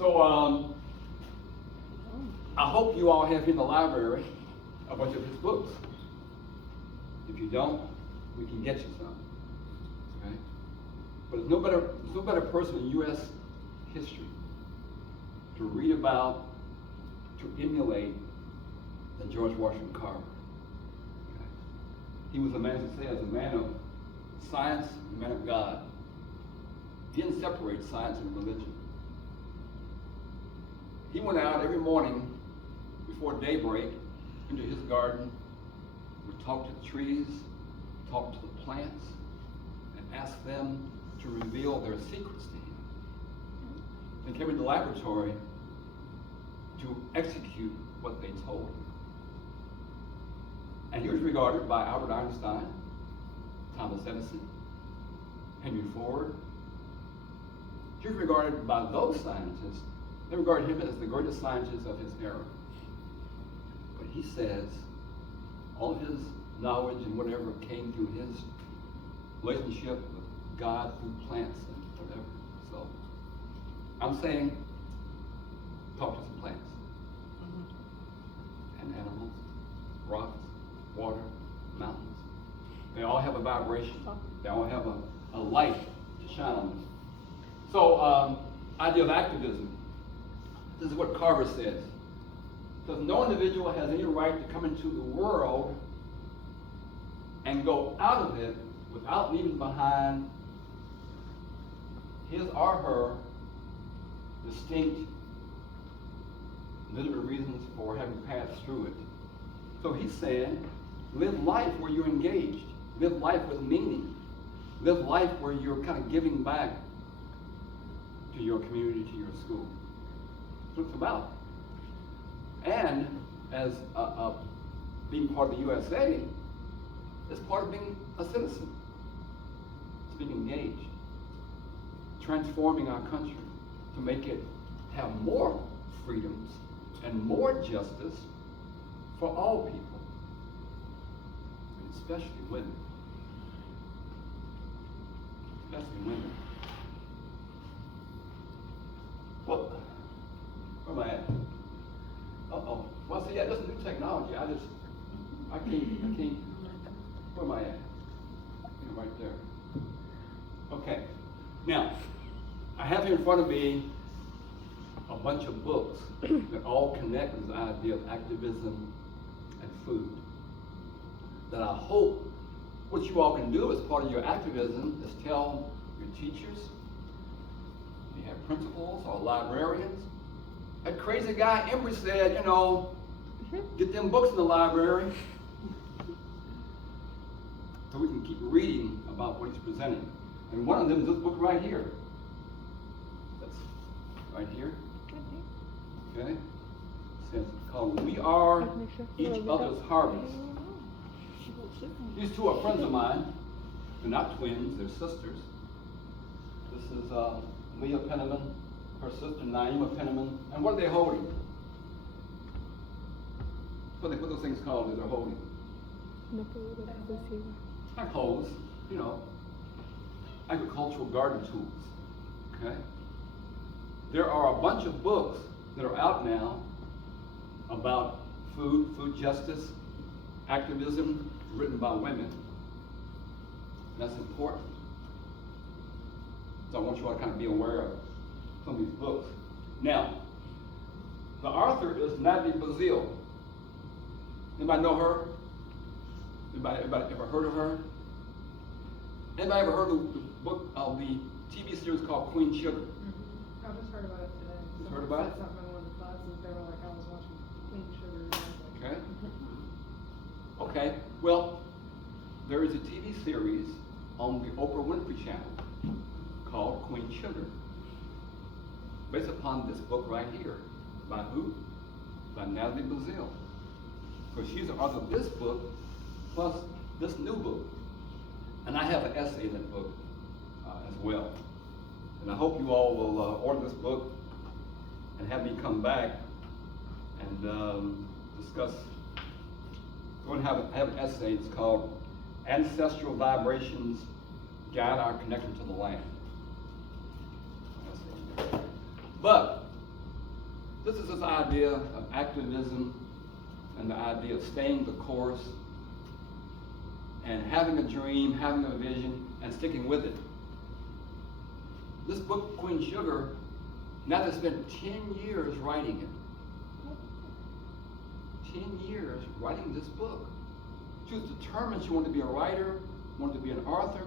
So I hope you all have in the library a bunch of his books. If you don't, we can get you some. Okay? But there's no better person in U.S. history to read about, to emulate, than George Washington Carver. Okay? He was a man, as I say, as a man of science, a man of God. He didn't separate science and religion. He went out every morning before daybreak into his garden, would talk to the trees, talk to the plants, and ask them to reveal their secrets to him. And came into the laboratory to execute what they told him. And he was regarded by Albert Einstein, Thomas Edison, Henry Ford. He was regarded by those scientists, they regarded him as the greatest scientist of his era. But he says all his knowledge and whatever came through his relationship with God through plants and whatever. So I'm saying talk to some plants and animals, rocks, water, mountains. They all have a vibration. They all have a light to shine on them. So idea of activism. This is what Carver says. Says no individual has any right to come into the world and go out of it without leaving behind his or her distinct legitimate reasons for having passed through it. So he's saying, live life where you're engaged. Live life with meaning. Live life where you're kind of giving back to your community, to your school. That's what it's about. And as being part of the USA, it's part of being a citizen. It's being engaged, transforming our country to make it have more freedoms and more justice for all people, and especially women. Especially women. Well, where am I at? Uh-oh. Well, see, yeah, this new technology, I can't, where am I at? Yeah, right there. Okay. Now, I have here in front of me a bunch of books that all connect with the idea of activism and food. That I hope what you all can do as part of your activism is tell your teachers, you have principals or librarians. That crazy guy Embry said, you know, get them books in the library so we can keep reading about what he's presenting. And one of them is this book right here. That's right here. Okay? It says, called We Are Each Other's Harvest. These two are friends of mine. They're not twins, they're sisters. This is Leah Penniman, her sister Naima Penniman. And what are they holding? What are those things called that they're holding? Like hoes, you know, agricultural garden tools. Okay? There are a bunch of books that are out now about food justice, activism, written by women. That's important. So I want you all to kind of be aware of some of these books. Now, the author is Natalie Bazile. Anybody know her? Anybody ever heard of her? Anybody ever heard of the book of the TV series called Queen Sugar? Mm-hmm. I just heard about it today. You heard about it? Something in one of the classes. They were like, I was watching Queen Sugar. And I was like, Okay. Okay. Well, there is a TV series on the Oprah Winfrey Channel called Queen Sugar, based upon this book right here. By who? By Natalie Bazile. So she's the author of this book, plus this new book. And I have an essay in that book as well. And I hope you all will order this book and have me come back and discuss. We're going to have an essay. It's called Ancestral Vibrations Guide Our Connection to the Land. But this is this idea of activism and the idea of staying the course and having a dream, having a vision, and sticking with it. This book, Queen Sugar, now they spent 10 years writing it. 10 years writing this book. She was determined she wanted to be a writer, wanted to be an author.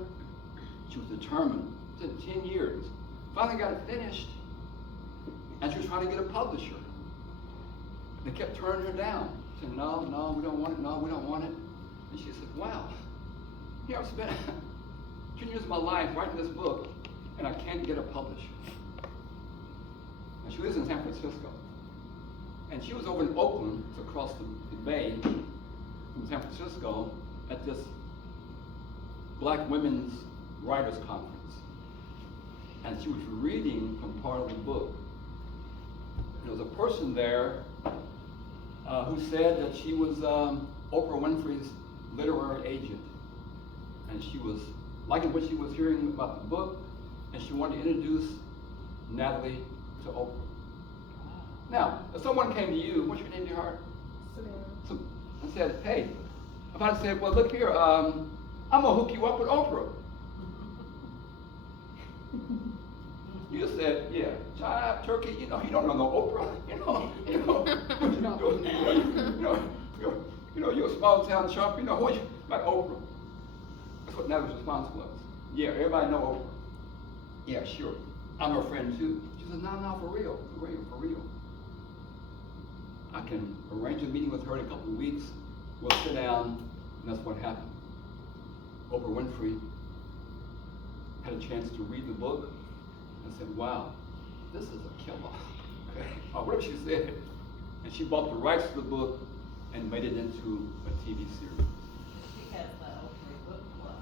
She was determined. It took 10 years. Finally got it finished, and she was trying to get a publisher. They kept turning her down, saying, no, we don't want it, no, we don't want it. And she said, wow, here I've spent 10 years of my life writing this book, and I can't get a publisher. And she lives in San Francisco. And she was over in Oakland, it's across the bay from San Francisco, at this Black Women's Writers Conference. And she was reading from part of the book. And there was a person there who said that she was Oprah Winfrey's literary agent. And she was liking what she was hearing about the book, and she wanted to introduce Natalie to Oprah. Now, if someone came to you, what's your name, dear heart? So, and said, hey, if I said, well, look here, I'm gonna hook you up with Oprah. You just said, yeah, jive, turkey, you don't know no Oprah, you're a small town chump, who are you, like Oprah. That's what Natalie's response was. Yeah, everybody know Oprah. Yeah, sure, I'm her friend too. She said, no, for real, for real. I can arrange a meeting with her in a couple of weeks, we'll sit down, and that's what happened. Oprah Winfrey had a chance to read the book and said, wow, this is a killer. Okay. Or whatever she said. And she bought the rights to the book and made it into a TV series. She has the Oprah Book Club.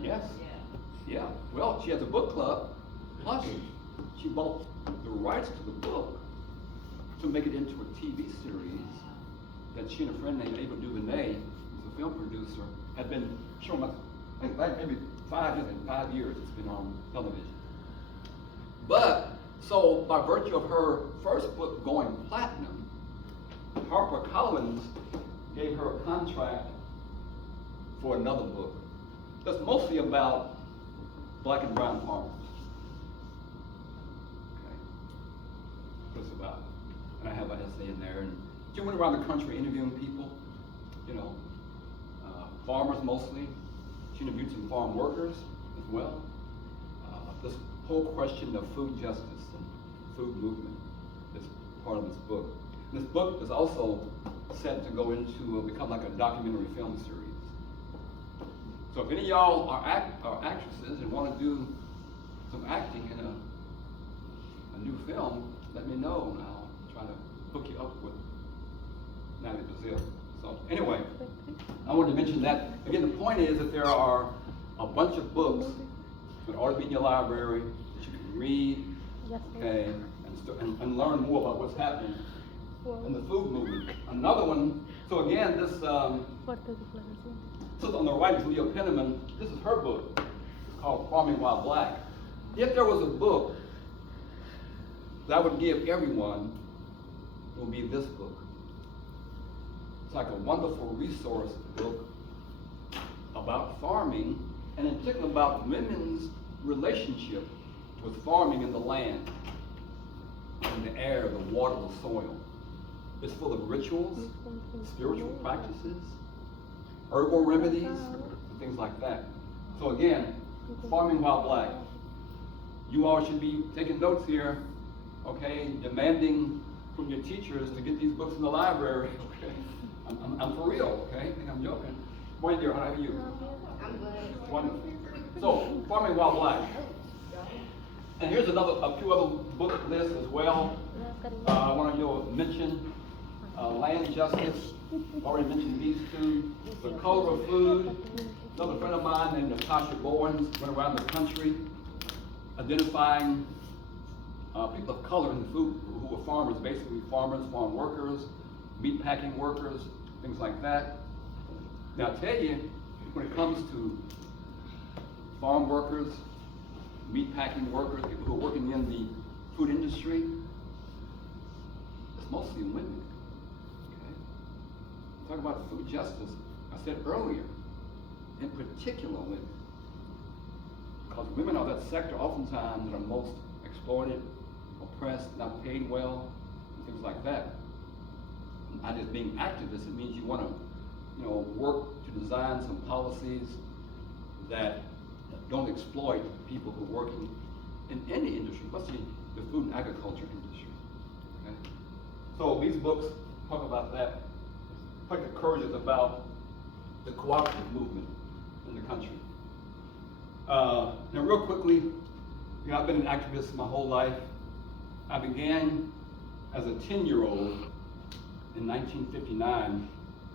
Yes. Yeah. Yeah. Well, she has a book club, plus she bought the rights to the book to make it into a TV series that she and a friend named Ava DuVernay, who's a film producer, had been showing us, I think like maybe 5 years it's been on television. But, so by virtue of her first book going platinum, HarperCollins gave her a contract for another book that's mostly about Black and brown farmers. Okay. What it's about. And I have an essay in there. And she went around the country interviewing people, farmers mostly. She interviewed some farm workers as well. This whole question of food justice and food movement is part of this book. And this book is also set to go into become like a documentary film series. So if any of y'all are actresses and want to do some acting in a new film, let me know and I'll try to hook you up with Natalie Brazil. So anyway, I wanted to mention that. Again, the point is that there are a bunch of books that ought to be in your library that you can read, okay, and learn more about what's happening in the food movement. Another one, so again, this on the right is Leo Penniman. This is her book. It's called Farming While Black. If there was a book that I would give everyone, it would be this book. It's like a wonderful resource book about farming, and in particular about women's relationship with farming and the land, and the air, the water, the soil. It's full of rituals, spiritual practices, herbal remedies, and things like that. So again, Farming While Black. You all should be taking notes here, okay, demanding from your teachers to get these books in the library, okay? I'm for real, okay? I think I'm joking. Morning, dear, how are you? I'm good. Wonderful. So, Farming While Black. And here's a few other book lists as well. I want to mention Land Justice. Already mentioned these two. The Color of Food. Another friend of mine named Natasha Bowens went around the country identifying people of color in the food who were farmers, basically farmers, farm workers, meat packing workers, things like that. Now I tell you, when it comes to farm workers, meat packing workers, people who are working in the food industry, mostly women. Okay? Talk about food justice. I said earlier, in particular women. Because women are that sector oftentimes that are most exploited, oppressed, not paid well, and things like that. Not just being activists, it means you want to, work to design some policies that don't exploit people who are working in any industry, especially the food and agriculture industry. Okay? So these books talk about that. Like the courage is about the cooperative movement in the country. Now real quickly, I've been an activist my whole life. I began as a 10-year-old in 1959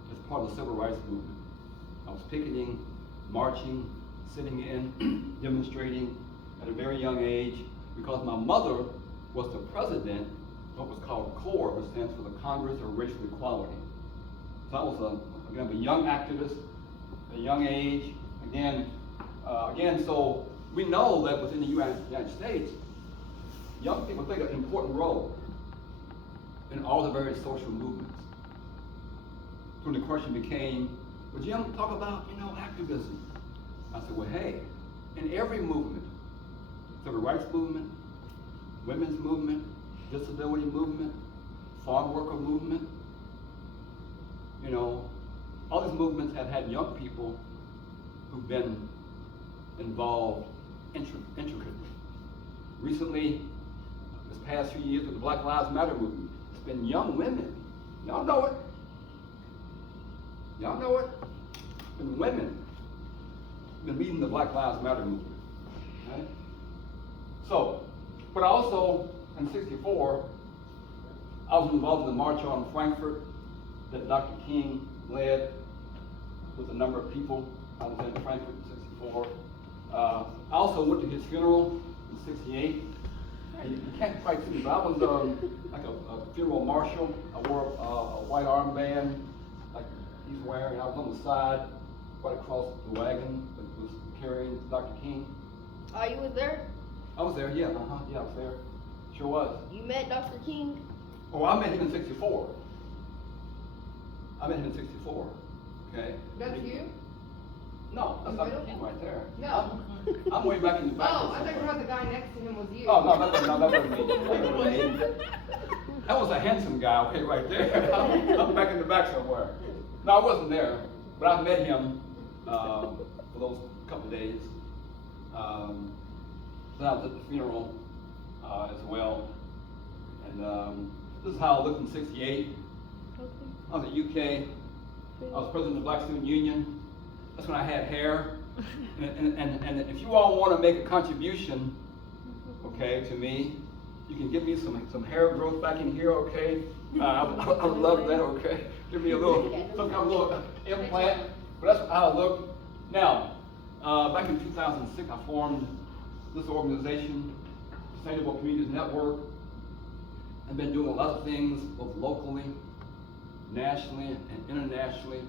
as part of the civil rights movement. I was picketing, marching, sitting in, demonstrating at a very young age because my mother was the president of what was called CORE, which stands for the Congress of Racial Equality. So I was a young activist at a young age. So we know that within the United States, young people play an important role in all the various social movements. So the question became, would Jim talk about, activism? I said, well, hey, in every movement, civil rights movement, women's movement, disability movement, farm worker movement, all these movements have had young people who've been involved intricately. Recently, this past few years with the Black Lives Matter movement, it's been young women. Y'all know it. Y'all know it. It's been women been leading the Black Lives Matter movement. Okay? So, but also in '64, I was involved in the March on Frankfurt that Dr. King led with a number of people. I was in Frankfurt in '64. I also went to his funeral in '68. And you can't quite see me, but I was like a funeral marshal. I wore a white armband like he's wearing. I was on the side, right across the wagon that was carrying Dr. King. Oh, you was there? I was there, yeah, yeah, I was there. Sure was. You met Dr. King? Oh, I met him in '64. I met him in '64. Okay. That's you? No, that's Dr. King right there. No. I'm way back in the back. Oh, I thought you thought the guy next to him was you. Oh, no, that wasn't me. That wasn't me. That was a handsome guy, okay, right there. I'm back in the back somewhere. No, I wasn't there, but I met him for those couple of days. Then I was at the funeral as well. And this is how I looked in '68. I was at UK. I was president of the Black Student Union. That's when I had hair. And if you all want to make a contribution, okay, to me, you can give me some hair growth back in here, okay? I would love that, okay? Give me some kind of little implant. But that's how I look. Now, back in 2006, I formed this organization, Sustainable Communities Network. I've been doing a lot of things, both locally, nationally, and internationally,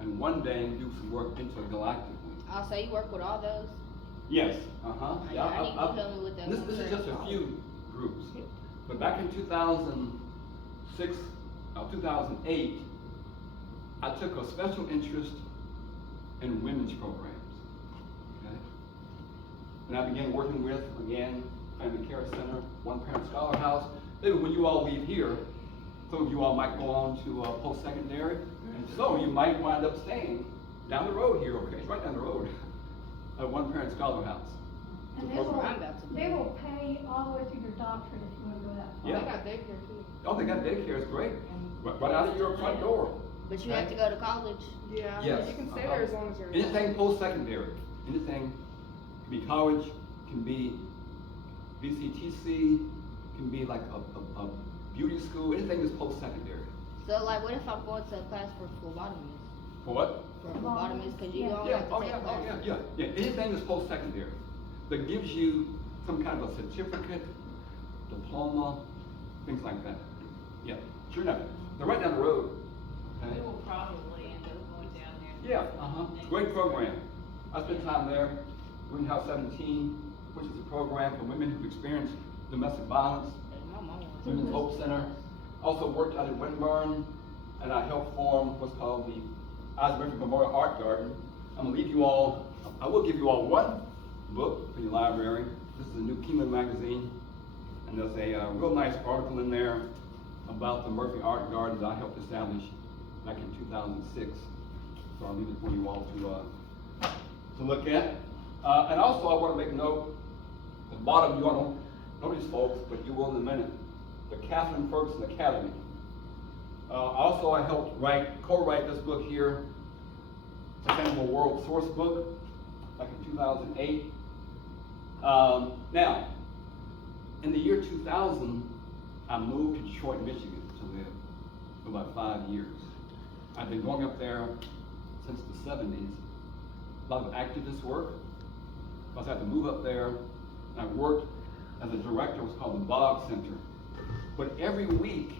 and one day do some work intergalactically. Oh, so you work with all those? Yes, Yeah, I need you to tell me what those This is just a few groups. But back in 2006, 2008, I took a special interest in women's programs. Okay? And I began working with, again, Family Care Center, One Parent Scholar House. Maybe when you all leave here, some of you all might go on to post-secondary, and so you might wind up staying down the road here, okay? It's right down the road at One Parent Scholar House. And That's where I'm about to be. they will pay all the way through your doctorate if you want to go that far. Yeah. They got daycare too. Oh, they got daycare, it's great. Right out of your front door. But you have to go to college. Yeah. Yes. You can stay there as long as you're. Anything post-secondary, anything, can be college, can be VCTC, can be like a beauty school, anything that's post-secondary. So, like, what if I'm going to a class for phlebotomists? For what? For phlebotomists, because you Yeah. don't Yeah, have to take classes. yeah. Anything that's post-secondary that gives you some kind of a certificate, diploma, things like that. Yeah, sure enough. They're right down the road. Okay? We will probably end up going down there. Yeah, great program. I spent time there, Greenhouse 17, which is a program for women who experience domestic violence. My mom wants Women's Hope Center. Also worked out in Winburn, and I helped form what's called the Osborne Memorial Art Garden. I'm gonna leave you all, I will give you all one book for your library. This is a New Kingland magazine, and there's a real nice article in there about the Murphy Art Garden that I helped establish back in 2006. So I'll leave it for you all to look at. And also I want to make note, at the bottom, you all don't know these folks, but you will in a minute, the Catherine Ferguson Academy. Also I helped co-write this book here, Sustainable World Source Book, back in 2008. Now, in the year 2000, I moved to Detroit, Michigan to live for about 5 years. I've been going up there since the 70s. A lot of activist work. I had to move up there, and I worked as a director of what's called the Bog Center. But every week,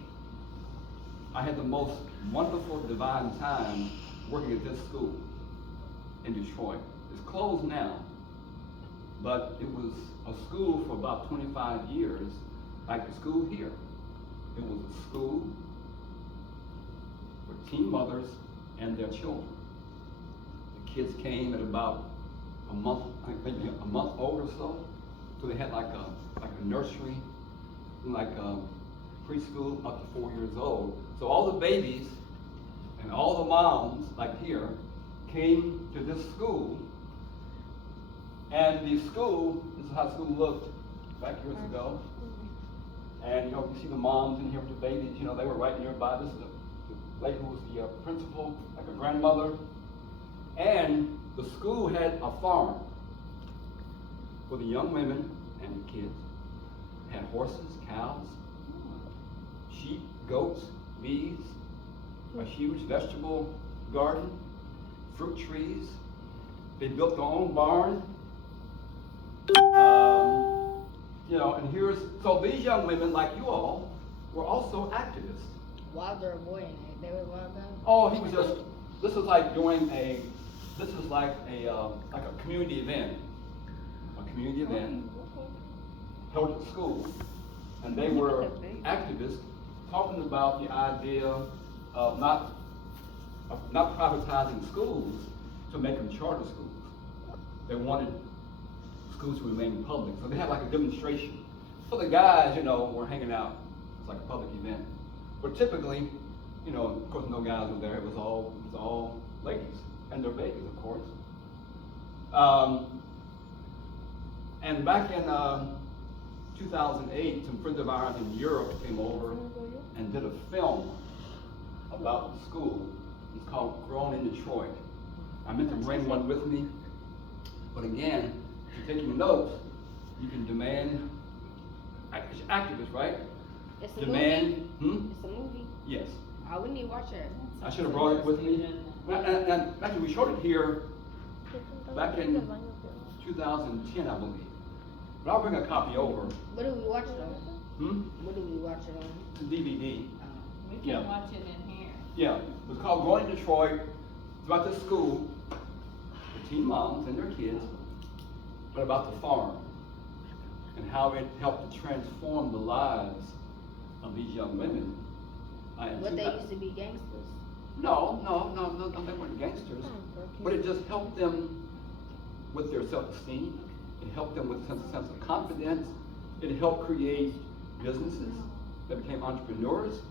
I had the most wonderful, divine time working at this school in Detroit. It's closed now, but it was a school for about 25 years, like the school here. It was a school for teen mothers and their children. The kids came at about a month, I think maybe a month old or so. So they had like a nursery, like a preschool up to 4 years old. So all the babies and all the moms, like here, came to this school. And the school, this is how school looked back years ago. And you see the moms in here with the babies, they were right nearby. This is the lady who was the principal, like a grandmother. And the school had a farm for the young women and the kids. It had horses, cows, sheep, goats, bees, a huge vegetable garden, fruit trees. They built their own barn. And so these young women, like you all, were also activists. Why was there a boy in it? They were wild guys? Oh, he was just, this is like a community event. A community event held at school. And they were activists talking about the idea of not privatizing schools to make them charter schools. They wanted schools to remain public. So they had like a demonstration. So the guys, were hanging out. It's like a public event. But typically, of course no guys were there. It was all ladies and their babies, of course. And back in 2008, some friends of ours in Europe came over and did a film about the school. It's called Grown in Detroit. I meant to bring one with me, but again, if you're taking notes, you can demand, activists, right? It's a Demand, movie. It's a movie. Yes. I wouldn't even watch it. I should have brought it with me. And actually, we showed it here back in 2010, I believe. But I'll bring a copy over. What do we watch it on? What do we watch it on? It's a DVD. We can Yeah. watch it in here. Yeah, it was called Growing in Detroit. It's about this school for teen moms and their kids, but about the farm and how it helped to transform the lives of these young women. What, they used to be gangsters? No, they weren't gangsters. But it just helped them with their self-esteem. It helped them with a sense of confidence. It helped create businesses that became entrepreneurs.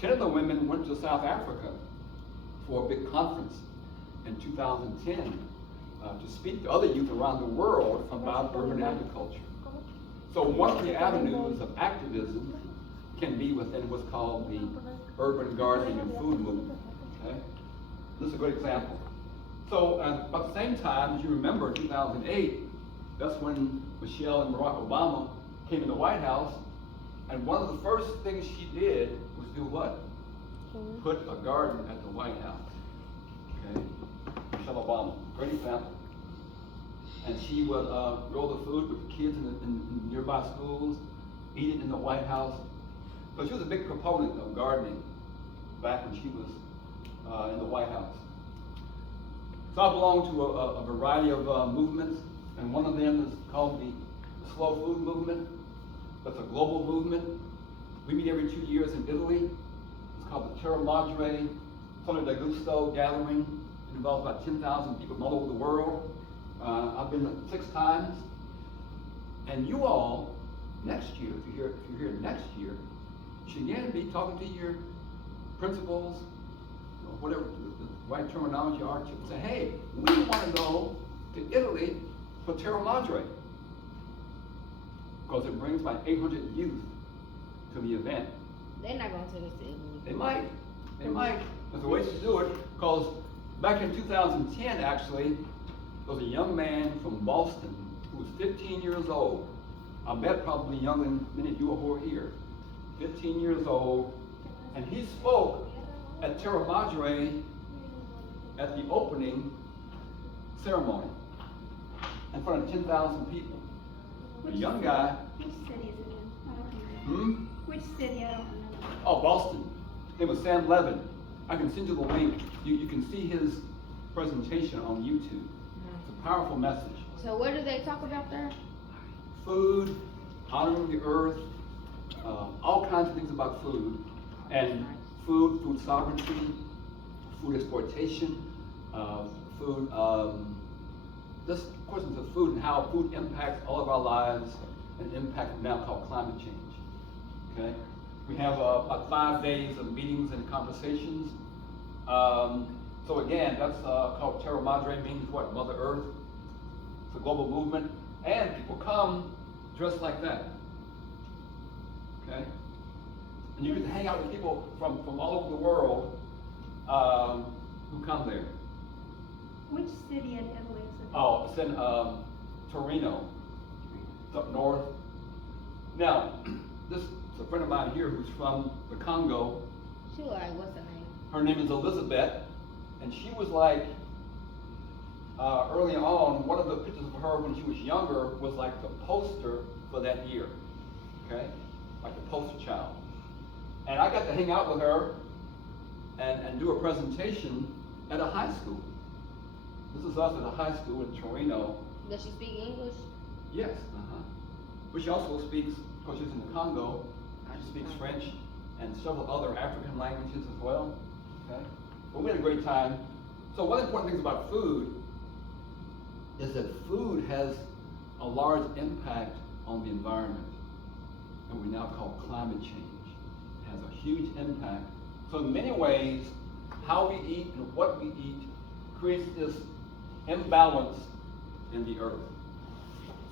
10 of the women went to South Africa for a big conference in 2010 to speak to other youth around the world about urban agriculture. So one of the avenues of activism can be within what's called the urban gardening and food movement. Okay? This is a good example. So about the same time, as you remember, 2008, that's when Michelle and Barack Obama came in the White House, and one of the first things she did was do what? Put a garden at the White House. Okay? Michelle Obama, great example. And she would grow the food with the kids in nearby schools, eat it in the White House. So she was a big proponent of gardening back when she was in the White House. So I belong to a variety of movements, and one of them is called the Slow Food Movement. That's a global movement. We meet every 2 years in Italy. It's called the Terra Madre Sole de Gusto gathering. It involves about 10,000 people from all over the world. I've been 6 times. And you all, next year, if you're here next year, you should again be talking to your principals, or whatever the right terminology are, to say, hey, we want to go to Italy for Terra Madre. Because it brings about 800 youth to the event. They're not gonna take us to Italy. They might. There's a way to do it, because back in 2010, actually, there was a young man from Boston who was 15 years old. I bet probably younger than many of you who are here. 15 years old, and he spoke at Terra Madre at the opening ceremony in front of 10,000 people. A young guy. Which city is it in? I don't remember. Which city? I don't remember. Oh, Boston. It was Sam Levin. I can send you the link. You can see his presentation on YouTube. It's a powerful message. So what do they talk about there? Food, honoring the earth, all kinds of things about food, and food sovereignty, food exploitation, food, just questions of food and how food impacts all of our lives, and impact now called climate change. Okay, we have about 5 days of meetings and conversations. So again, that's called Terra Madre, means what? Mother Earth. It's a global movement, and people come dressed like that. Okay, and you can hang out with people from all over the world who come there. Which city in Italy is it? Oh, it's in Torino. It's up north. Now, this is a friend of mine here who's from the Congo. She was like, what's her name? Her name is Elizabeth, and she was like, early on, one of the pictures of her when she was younger was like the poster for that year. Okay? Like the poster child. And I got to hang out with her and do a presentation at a high school. This is us at a high school in Torino. Does she speak English? Yes, but she also speaks, of course she's in the Congo, she speaks French and several other African languages as well. Okay? But we had a great time. So one of the important things about food is that food has a large impact on the environment, and we now call climate change. It has a huge impact. So in many ways, how we eat and what we eat creates this imbalance in the earth.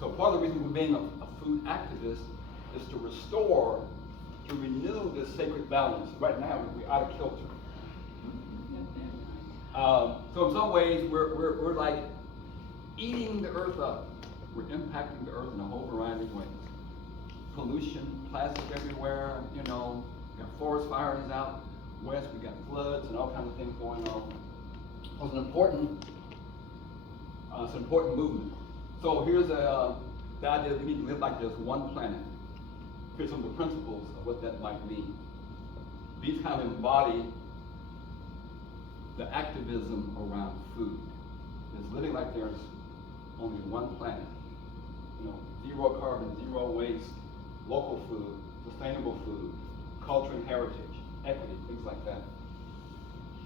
So part of the reason for being a food activist is to restore, to renew this sacred balance. Right now, we're out of kilter. So in some ways, we're like eating the earth up. We're impacting the earth in a whole variety of ways. Pollution, plastic everywhere, we got forest fires out west, we got floods and all kinds of things going on. It's an important movement. So here's the idea that we need to live like there's one planet. Here's some of the principles of what that might mean. These kind of embody the activism around food. It's living like there's only one planet. Zero carbon, zero waste, local food, sustainable food, culture and heritage, equity, things like that.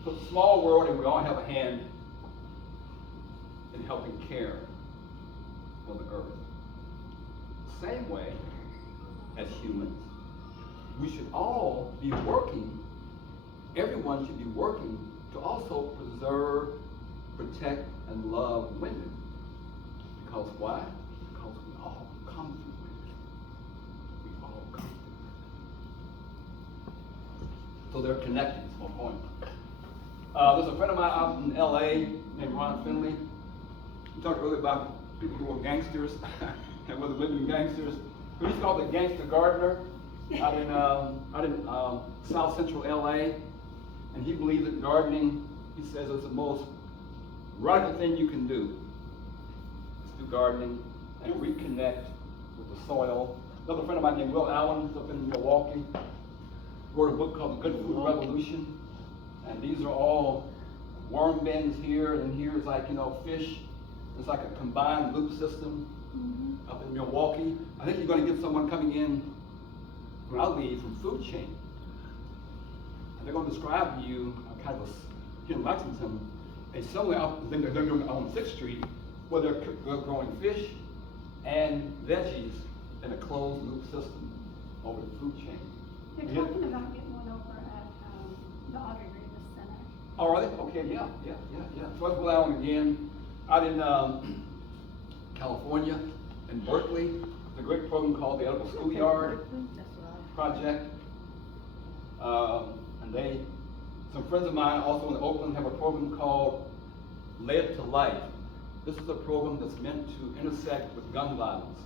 So it's a small world, and we all have a hand in helping care for the earth. Same way as humans, we should all be working, everyone should be working to also preserve, protect, and love women. Because why? Because we all come through women. We all come through women. So they're connected, that's my point. There's a friend of mine out in LA named Ron Finley. We talked earlier about people who are gangsters, and whether women are gangsters. He's called the gangster gardener out in South Central LA. And he believes that gardening, he says, is the most radical thing you can do. Is do gardening and reconnect with the soil. Another friend of mine named Will Allen, who's up in Milwaukee, wrote a book called The Good Food Revolution. And these are all worm bins here, and here's like, fish. It's like a combined loop system up in Milwaukee. I think you're going to get someone coming in when I leave from food chain. And they're going to describe to you kind of here in Lexington, a similar thing they're doing on 6th Street, where they're growing fish and veggies in a closed loop system over the food chain. They're talking about getting one over at, the Audrey Remus Center. Oh, are they? Okay, yeah. So let's go down again. Out in California, in Berkeley, there's a great program called the Edible Schoolyard Project. And some friends of mine also in Oakland have a program called Led to Life. This is a program that's meant to intersect with gun violence.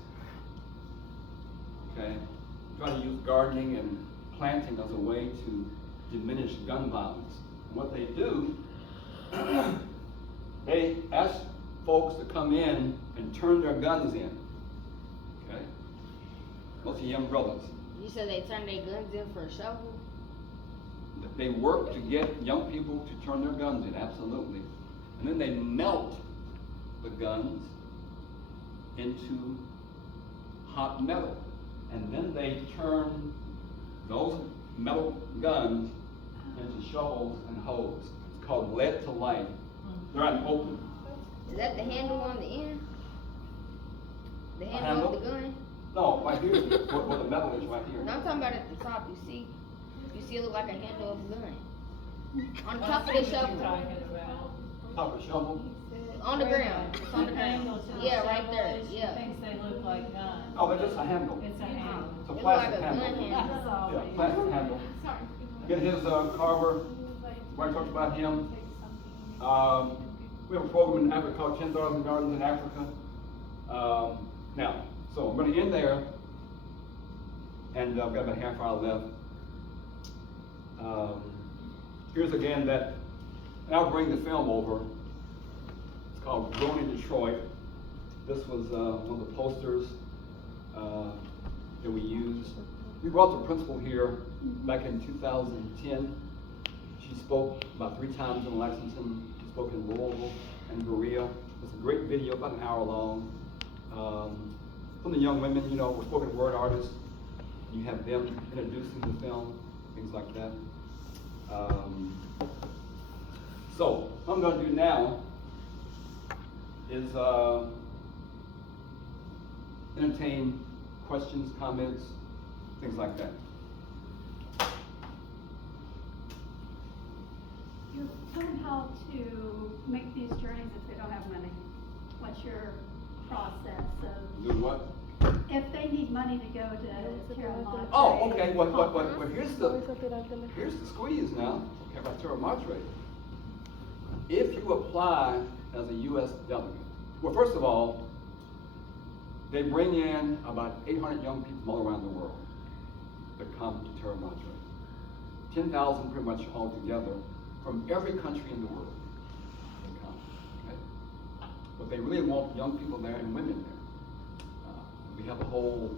Okay? Try to use gardening and planting as a way to diminish gun violence. And what they do, they ask folks to come in and turn their guns in. Okay? Mostly young brothers. You said they turn their guns in for a shovel? They work to get young people to turn their guns in, absolutely. And then they melt the guns into hot metal. And then they turn those metal guns into shovels and hoes. It's called Lead to Life. They're out in Oakland. Is that the handle on the end? The handle handle? of the gun? No, right here, where the metal is right here. No, I'm talking about at the top. You see it look like a handle of a gun. On the top of the shovel. Top of the shovel. On the ground. It's on the ground. Yeah, right there. Yeah. Thinks they look like guns. Oh, that's just a handle. It's a handle. It's a It look plastic like a gun handle. handle. That's all. Yeah, plastic handle. Get his carver. Where I talked about him. We have a program in Africa called 10,000 Gardens in Africa. Now, so I'm going to end there, and I've got about a half hour left. Here's again that, and I'll bring the film over. It's called Grown in Detroit. This was one of the posters that we used. We brought the principal here back in 2010. She spoke about 3 times in Lexington. She spoke in Louisville and Berea. It's a great video, about an hour long. From the young women, you know, we're spoken word artists. You have them introducing the film, things like that. So, what I'm going to do now is entertain questions, comments, things like that. You learn how to make these journeys if they don't have money. What's your process of, Do what? if they need money to go to Terra Madre? Oh, okay. Well, here's conference? the squeeze now. Okay, about Terra Madre. If you apply as a U.S. delegate, well, first of all, they bring in about 800 young people from all around the world that come to Terra Madre. 10,000 pretty much all together from every country in the world. They come, okay? But they really want young people there and women there. We have a whole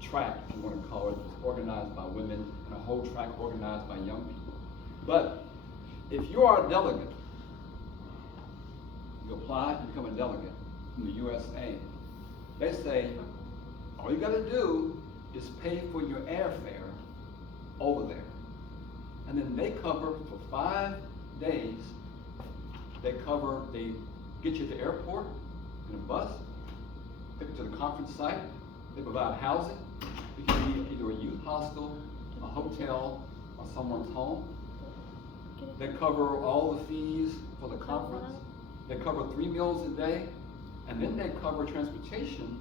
track, if you want to call it, that's organized by women, and a whole track organized by young people. But if you are a delegate, you apply to become a delegate from the USA. They say, all you got to do is pay for your airfare over there. And then they cover for 5 days, they get you to the airport in a bus, take you to the conference site, they provide housing. You can be either a youth hostel, a hotel, or someone's home. They cover all the fees for the conference. They cover 3 meals a day, and then they cover transportation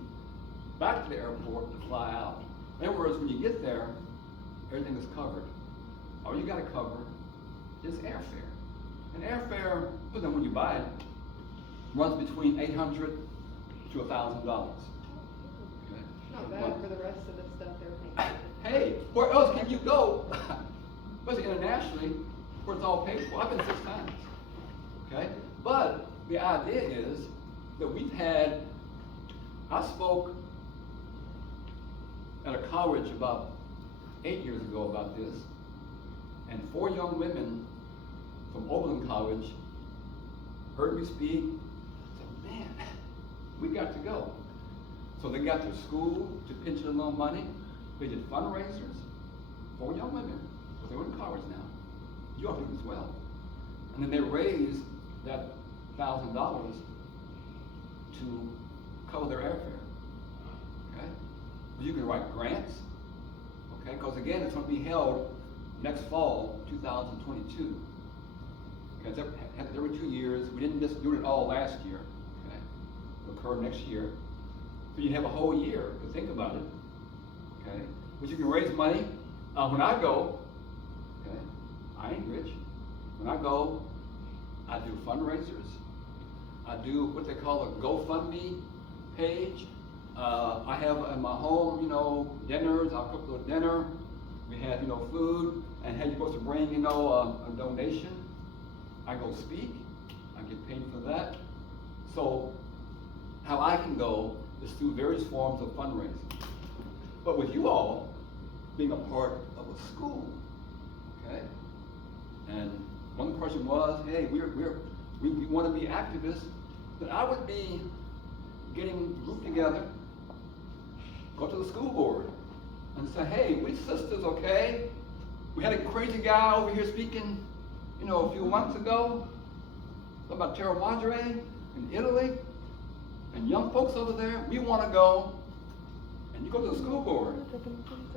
back to the airport to fly out. In other words, when you get there, everything is covered. All you got to cover is airfare. And airfare, depending on when you buy it, runs between $800 to $1,000. Not bad for the rest of the stuff they're paying. Hey, where else can you go? Especially internationally, where it's all paid for. I've been 6 times. Okay? But the idea is that I spoke at a college about 8 years ago about this, and 4 young women from Oakland College heard me speak, said, man, we got to go. So they got their school to pension loan money, they did fundraisers, for young women, because they're in college now. You all do it as well. And then they raise that $1,000 to cover their airfare. Okay? You can write grants. Okay? Because again, it's going to be held next fall, 2022. Okay? It's every 2 years. We didn't just do it all last year. Okay? It'll occur next year. So you have a whole year to think about it. Okay? But you can raise money. When I go, okay, I ain't rich. When I go, I do fundraisers. I do what they call a GoFundMe page. I have in my home, you know, dinners. I'll cook a little dinner. We have, you know, food. And hey, you're supposed to bring, you know, a donation. I go speak. I get paid for that. So how I can go is through various forms of fundraising. But with you all being a part of a school, okay? And one question was, hey, we want to be activists, but I would be getting grouped together, go to the school board, and say, hey, we sisters, okay? We had a crazy guy over here speaking, you know, a few months ago about Terra Madre in Italy, and young folks over there, we want to go. And you go to the school board,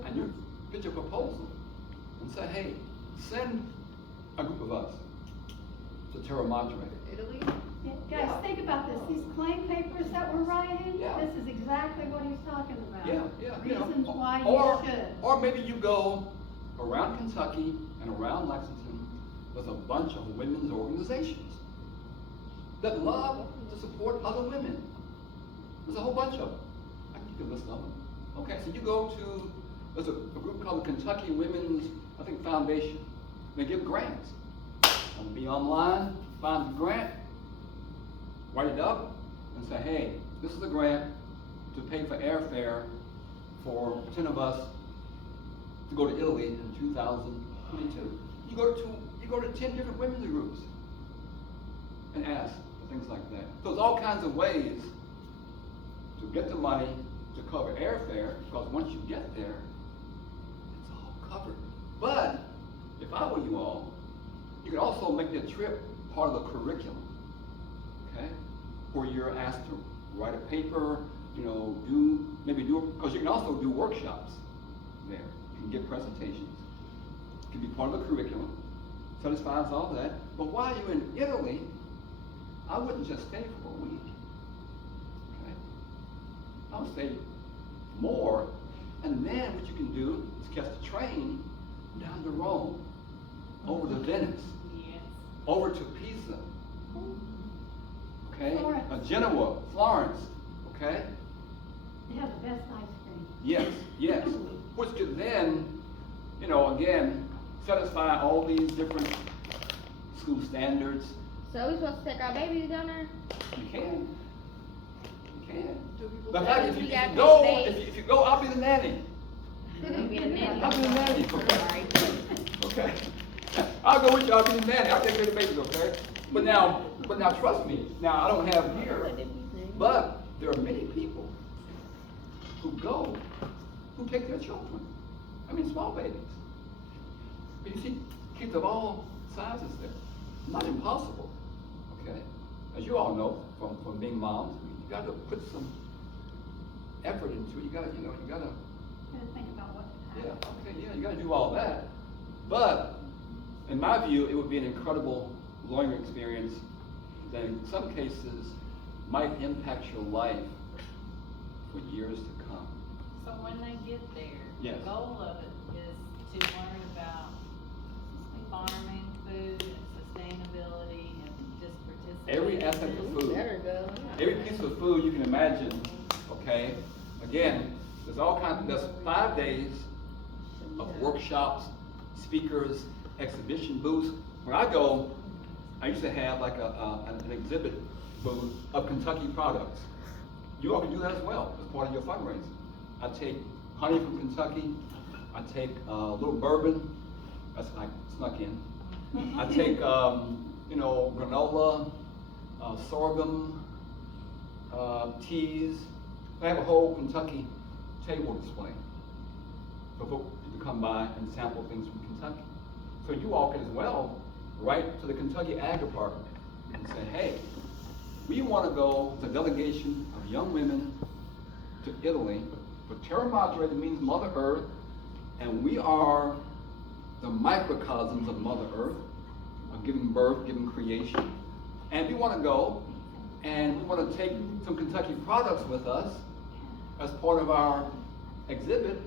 and you get your proposal, and say, hey, send a group of us to Terra Madre. Italy? Yeah, guys, think about this. These claim papers that we're writing, Yeah. this is exactly what he's talking about. Yeah, you know. Reasons why or, you should. Or maybe you go around Kentucky and around Lexington with a bunch of women's organizations that love to support other women. There's a whole bunch of them. I can give a list of them. Okay, so you go to, there's a group called the Kentucky Women's, I think, Foundation. They give grants. I'll be online, find the grant, write it up, and say, hey, this is a grant to pay for airfare for 10 of us to go to Italy in 2022. You go to 10 different women's groups and ask for things like that. So there's all kinds of ways to get the money to cover airfare, because once you get there, it's all covered. But if I were you all, you could also make that trip part of the curriculum, okay? Where you're asked to write a paper, you know, because you can also do workshops there. You can give presentations. It can be part of the curriculum, satisfies all that. But while you're in Italy, I wouldn't just stay for a week. I would stay more, and then what you can do is catch the train down to Rome, over to Venice, Yes. over to Pisa, okay? Florence. Genoa, Florence, okay? They have the best ice cream. Yes. Which could then, you know, again, satisfy all these different school standards. So we supposed to take our babies down there? You can. Do people But say if we you gotta go, take if you go, I'll be the nanny. days? Be the nanny. I'll be the nanny. Alright. Okay. I'll go with you. I'll be the nanny. I'll take care of the babies. Okay. But now trust me. Now I don't have here, but there are many people who go, who take their children. I mean, small babies. But you see, kids of all sizes there. Not impossible. Okay. As you all know from being moms, you got to put some effort into it. You got to. Gotta think about what to Yeah, have. okay, yeah, you gotta do all that. But, in my view, it would be an incredible learning experience that in some cases might impact your life for years to come. So when they get there, Yes. the goal of it is to learn about farming, food, and sustainability, and just participate. Every aspect of food, Better go. every piece of food you can imagine, okay? Again, there's 5 days of workshops, speakers, exhibition booths. When I go, I used to have like an exhibit booth of Kentucky products. You all can do that as well as part of your fundraising. I take honey from Kentucky. I take a little bourbon. That's like snuck in. I take granola, sorghum, teas. I have a whole Kentucky table display for people to come come by and sample things from Kentucky. So you all can as well write to the Kentucky Ag Department and say, hey, we want to go as a delegation of young women to Italy. But Terra Madre means Mother Earth, and we are the microcosms of Mother Earth, of giving birth, giving creation. And we want to go, and we want to take some Kentucky products with us as part of our exhibit.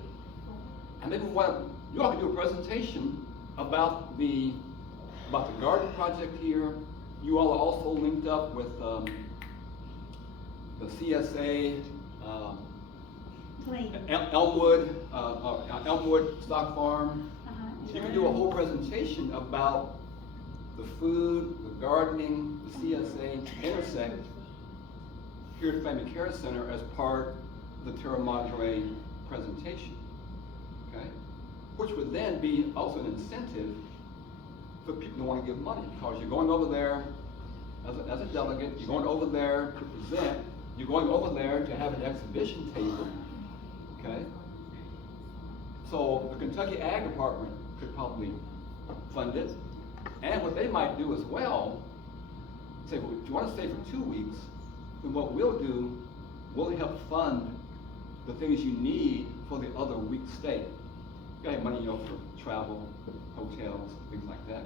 And then you all can do a presentation about the garden project here. You all are also linked up with the CSA, Elmwood Stock Farm. So you can do a whole presentation about the food, the gardening, the CSA intersect here at Family Care Center as part of the Terra Madre presentation, okay? Which would then be also an incentive for people who want to give money, because you're going over there as a delegate, you're going over there to present, you're going over there to have an exhibition table, okay? So the Kentucky Ag Department could probably fund it. And what they might do as well, say, well, if you want to stay for 2 weeks, then what we'll do, we'll help fund the things you need for the other week stay. You got money, for travel, hotels, things like that.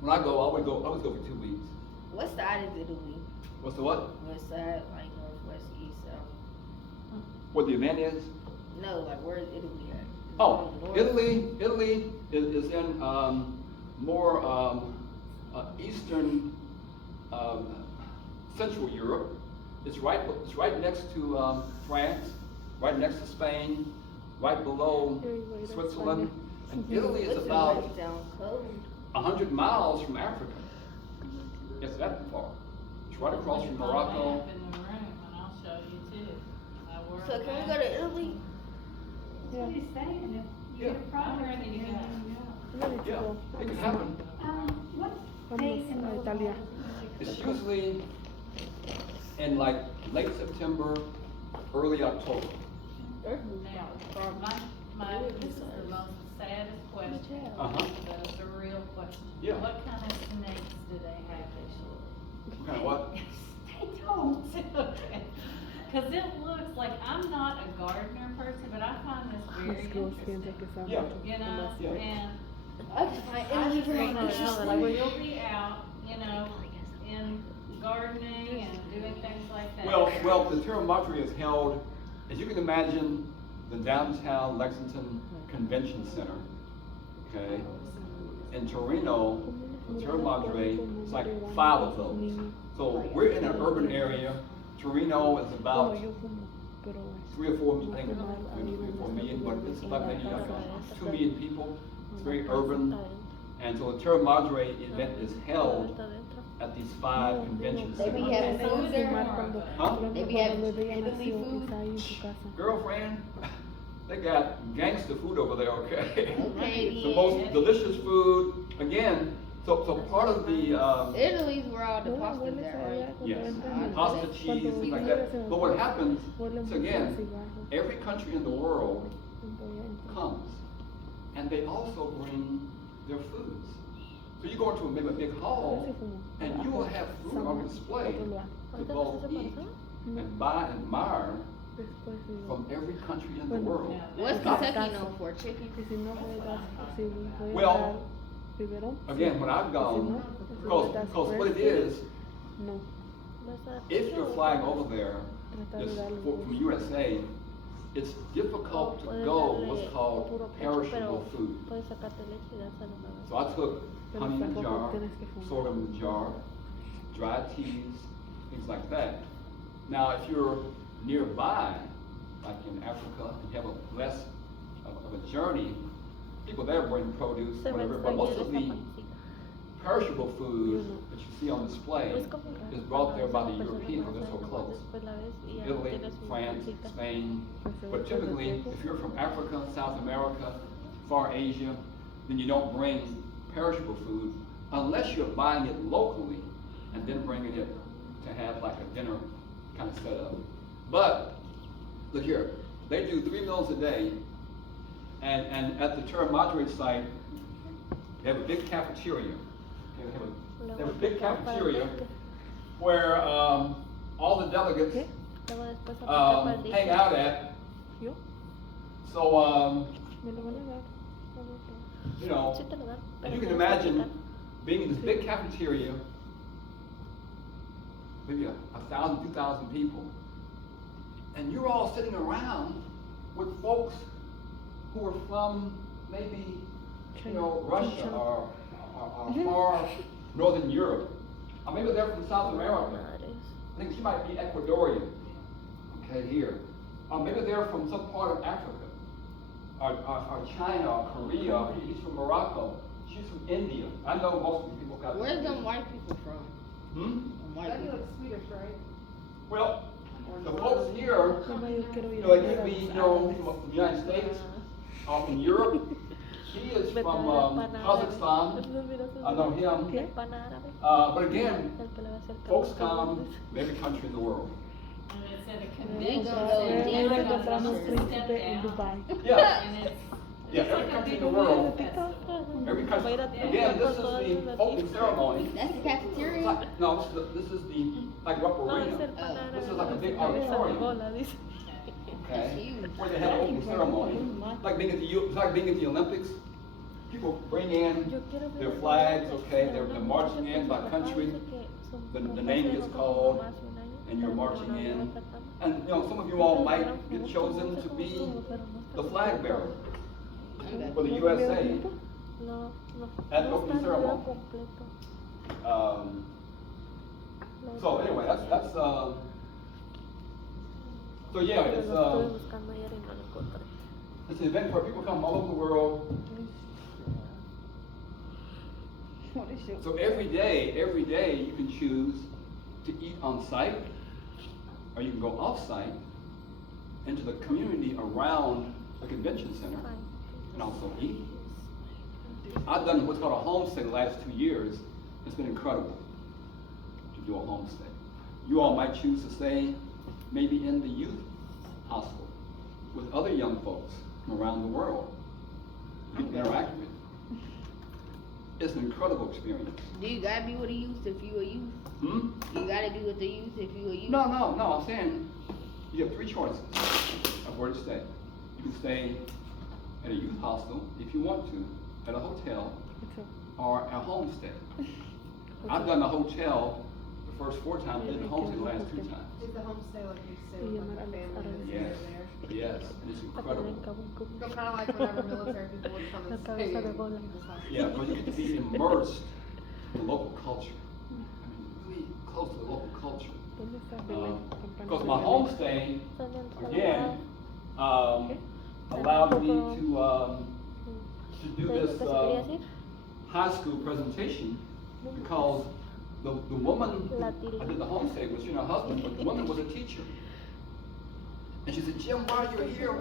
When I go, I always go for 2 weeks. What side is Italy? What's the what? What side, like northwest, east, south? What the event is? No, like where is Italy at? Oh, North? Italy is in more eastern Central Europe. It's right next to France, right next to Spain, right below Switzerland. And Italy is about Sound cold. 100 miles from Africa. It's that far. It's right across from Morocco. Map in the room, and I'll show you too. So can we go to Italy? What he's saying, if you Yeah. get a project. I'm ready to go. Yeah, it can happen. What date in the Italia. It's usually in like late September, early October. Now, this is the most saddest question, Uh-huh. but it's a real question. Yeah. What kind of snakes do they have this year? What kind of what? They don't. Okay. Cause it looks like, I'm not a gardener person, but I find this very interesting, Yeah. you know, Yeah. and I just find I Italy just very wanna know interesting. that we'll be out, you know, in gardening and doing things like that. Well, the Terra Madre is held, as you can imagine, the downtown Lexington Convention Center, okay? In Torino, the Terra Madre is like 5 of those. So we're in an urban area. Torino is about 3 or 4, I think, maybe 3 or 4 million, but it's about maybe like 2 million people. It's very urban. And so the Terra Madre event is held at these 5 convention They be centers. having So food it's there? more of a- Huh? They be having Italy food? Girlfriend, they got gangster food over there, okay? Okay, The yeah. most delicious food, again, so part of the, Italy's where all the pastas are, right? yes, pasta, cheese, things like that. But what happens, so again, every country in the world comes, and they also bring their foods. So you go into maybe a big hall, and you will have food on display to both eat and buy and admire from every country in the world. What's Kentucky known for? Chicken? Well, again, when I've gone, because what it is, if you're flying over there, from USA, it's difficult to go what's called perishable food. So I took honey in a jar, sorghum in a jar, dried teas, things like that. Now, if you're nearby, like in Africa, and you have a less of a journey, people there bring produce, whatever, but most of the perishable food that you see on display is brought there by the Europeans because they're so close. Italy, France, Spain. But typically, if you're from Africa, South America, Far Asia, then you don't bring perishable food unless you're buying it locally and then bringing it to have like a dinner kind of setup. But look here, they do 3 meals a day, And at the Terra Madre site, they have a big cafeteria. They have a big cafeteria where all the delegates hang out at. So, you know, and you can imagine being in this big cafeteria, maybe 1,000, 2,000 people, and you're all sitting around with folks who are from maybe, you know, Russia or far Northern Europe, or maybe they're from South America. I think she might be Ecuadorian, okay, here. Or maybe they're from some part of Africa, or China, or Korea, or he's from Morocco. She's from India. I know most of these people got. Where's them white people from? Hmm? That he looks Swedish, right? Well, the folks here, you know, they could be, you know, from the United States, or from Europe. He is from Kazakhstan. I know him. But again, folks come from every country in the world. And it's at a They convention gonna go center, in down. Yeah. And it's. Yeah, it's every like a country in big the world. music festival. Every country. Again, this is the opening ceremony. That's the cafeteria? No, this is the like rock arena. This is like a big auditorium. Okay, where they have opening ceremony. Like being at it's like being at the Olympics. People bring in their flags. Okay, they're marching in by country. The name gets called, and you're marching in. And you know, some of you all might get chosen to be the flag bearer for the USA at the opening ceremony. So anyway, that's so yeah, it's an event where people come from all over the world. So every day you can choose to eat on site, or you can go off site into the community around the convention center and also eat. I've done what's called a homestay the last 2 years. It's been incredible to do a homestay. You all might choose to stay maybe in the youth hospital with other young folks from around the world. You can interact with. It's an incredible experience. Do you gotta be with the youth if you a youth? Hmm? You gotta be with the youth if you a youth? No, I'm saying you have 3 choices of where to stay. You can stay at a youth hostel if you want to, at a hotel, or a homestay. I've done the hotel the first 4 times, did the homestay the last 2 times. Is the homestay like you stay with like a family Yes, that's yes, and it's incredible. So kind of like whenever military people would come and stay in this house. Yeah, because you get to be immersed in the local culture. I mean, really close to the local culture. Because my homestay, again, allowed me to do this high school presentation because the woman I did the homestay with, her husband, but the woman was a teacher. And she said, Jim, while you're here,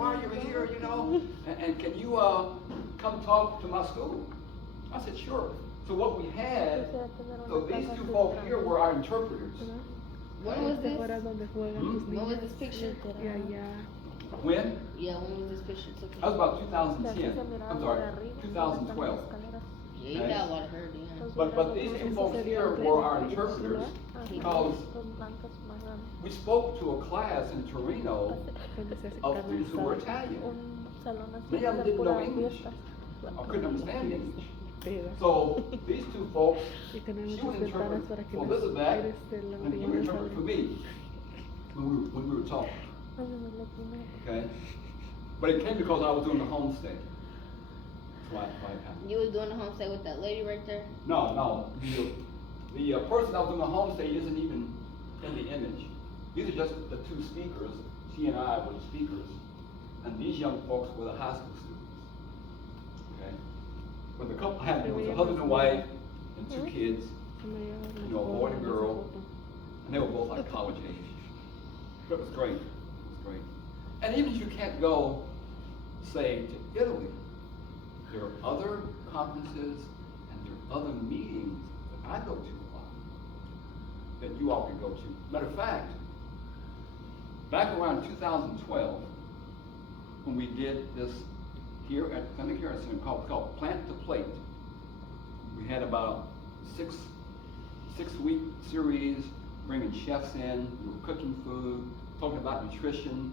you know, and can you come talk to my school? I said, sure. So what we had, so these 2 folks here were our interpreters. When was this? When was this picture? When? Yeah, when was this picture taken? That was about 2010. I'm sorry, 2012. Yeah, you got a lot of her then. But these 2 folks here were our interpreters because we spoke to a class in Torino of students who were Italian. Many of them didn't know English or couldn't understand English. So these 2 folks, she would interpret for Elizabeth, and he would interpret for me when we were talking. Okay? But it came because I was doing the homestay. That's why it happened. You was doing the homestay with that lady right there? No. The person that was doing the homestay isn't even in the image. These are just the 2 speakers. She and I were the speakers. And these young folks were the high school students. Okay? But the couple had, it was a husband and wife and 2 kids, a boy and a girl. And they were both like college age. But it was great. It was great. And even if you can't go, say, to Italy, there are other conferences and there are other meetings that I go to a lot that you all can go to. Matter of fact, back around 2012, when we did this here at Family Care Center called Plant to Plate. We had about six-week series, bringing chefs in, we were cooking food, talking about nutrition,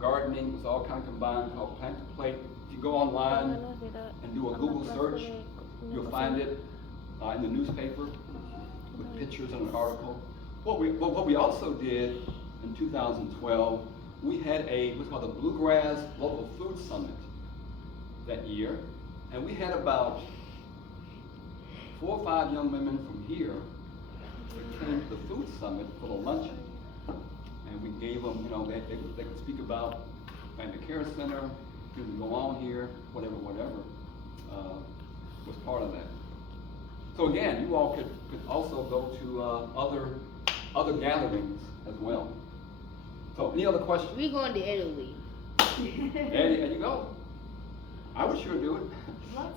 gardening, it was all kind of combined, called Plant to Plate. If you go online and do a Google search, you'll find it in the newspaper with pictures and an article. What we also did in 2012, we had what's called the Bluegrass Local Food Summit that year, and we had about 4 or 5 young women from here that came to the food summit for the luncheon, and we gave them, they could speak about Family Care Center, things that go on here, whatever, was part of that. So again, you all could also go to other gatherings as well. So any other questions? We're going to Italy. There you go. I would sure do it.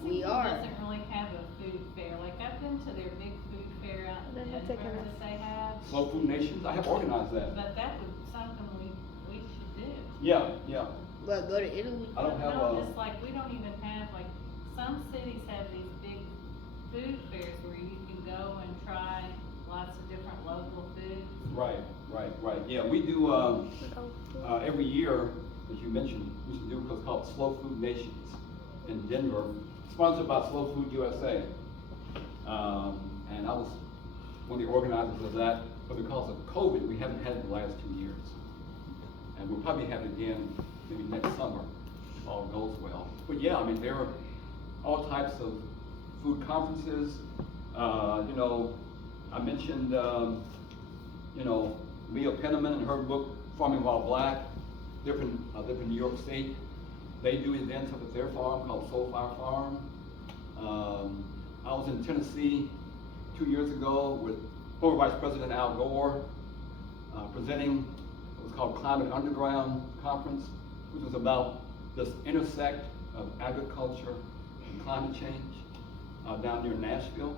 We Lexington are. doesn't really have a food fair. Like, I've been to their big food fair out in Denver that they have. Slow Food Nations, I have organized that. But that would be something we should do. Yeah. But go to Italy. I don't have No, just like, we don't even have, like, some cities have these big food fairs where you can go and try lots of different local foods. Right. Yeah, we do, every year, as you mentioned, we used to do what's called Slow Food Nations in Denver, sponsored by Slow Food USA. And I was one of the organizers of that, but because of COVID, we haven't had it the last 2 years. And we'll probably have it again maybe next summer, if all goes well. But yeah, I mean, there are all types of food conferences. I mentioned, Leah Penniman and her book, Farming While Black, different New York State. They do events up at their farm called Soulfire Farm. I was in Tennessee 2 years ago with former Vice President Al Gore, presenting what was called Climate Underground Conference, which was about this intersect of agriculture and climate change down near Nashville.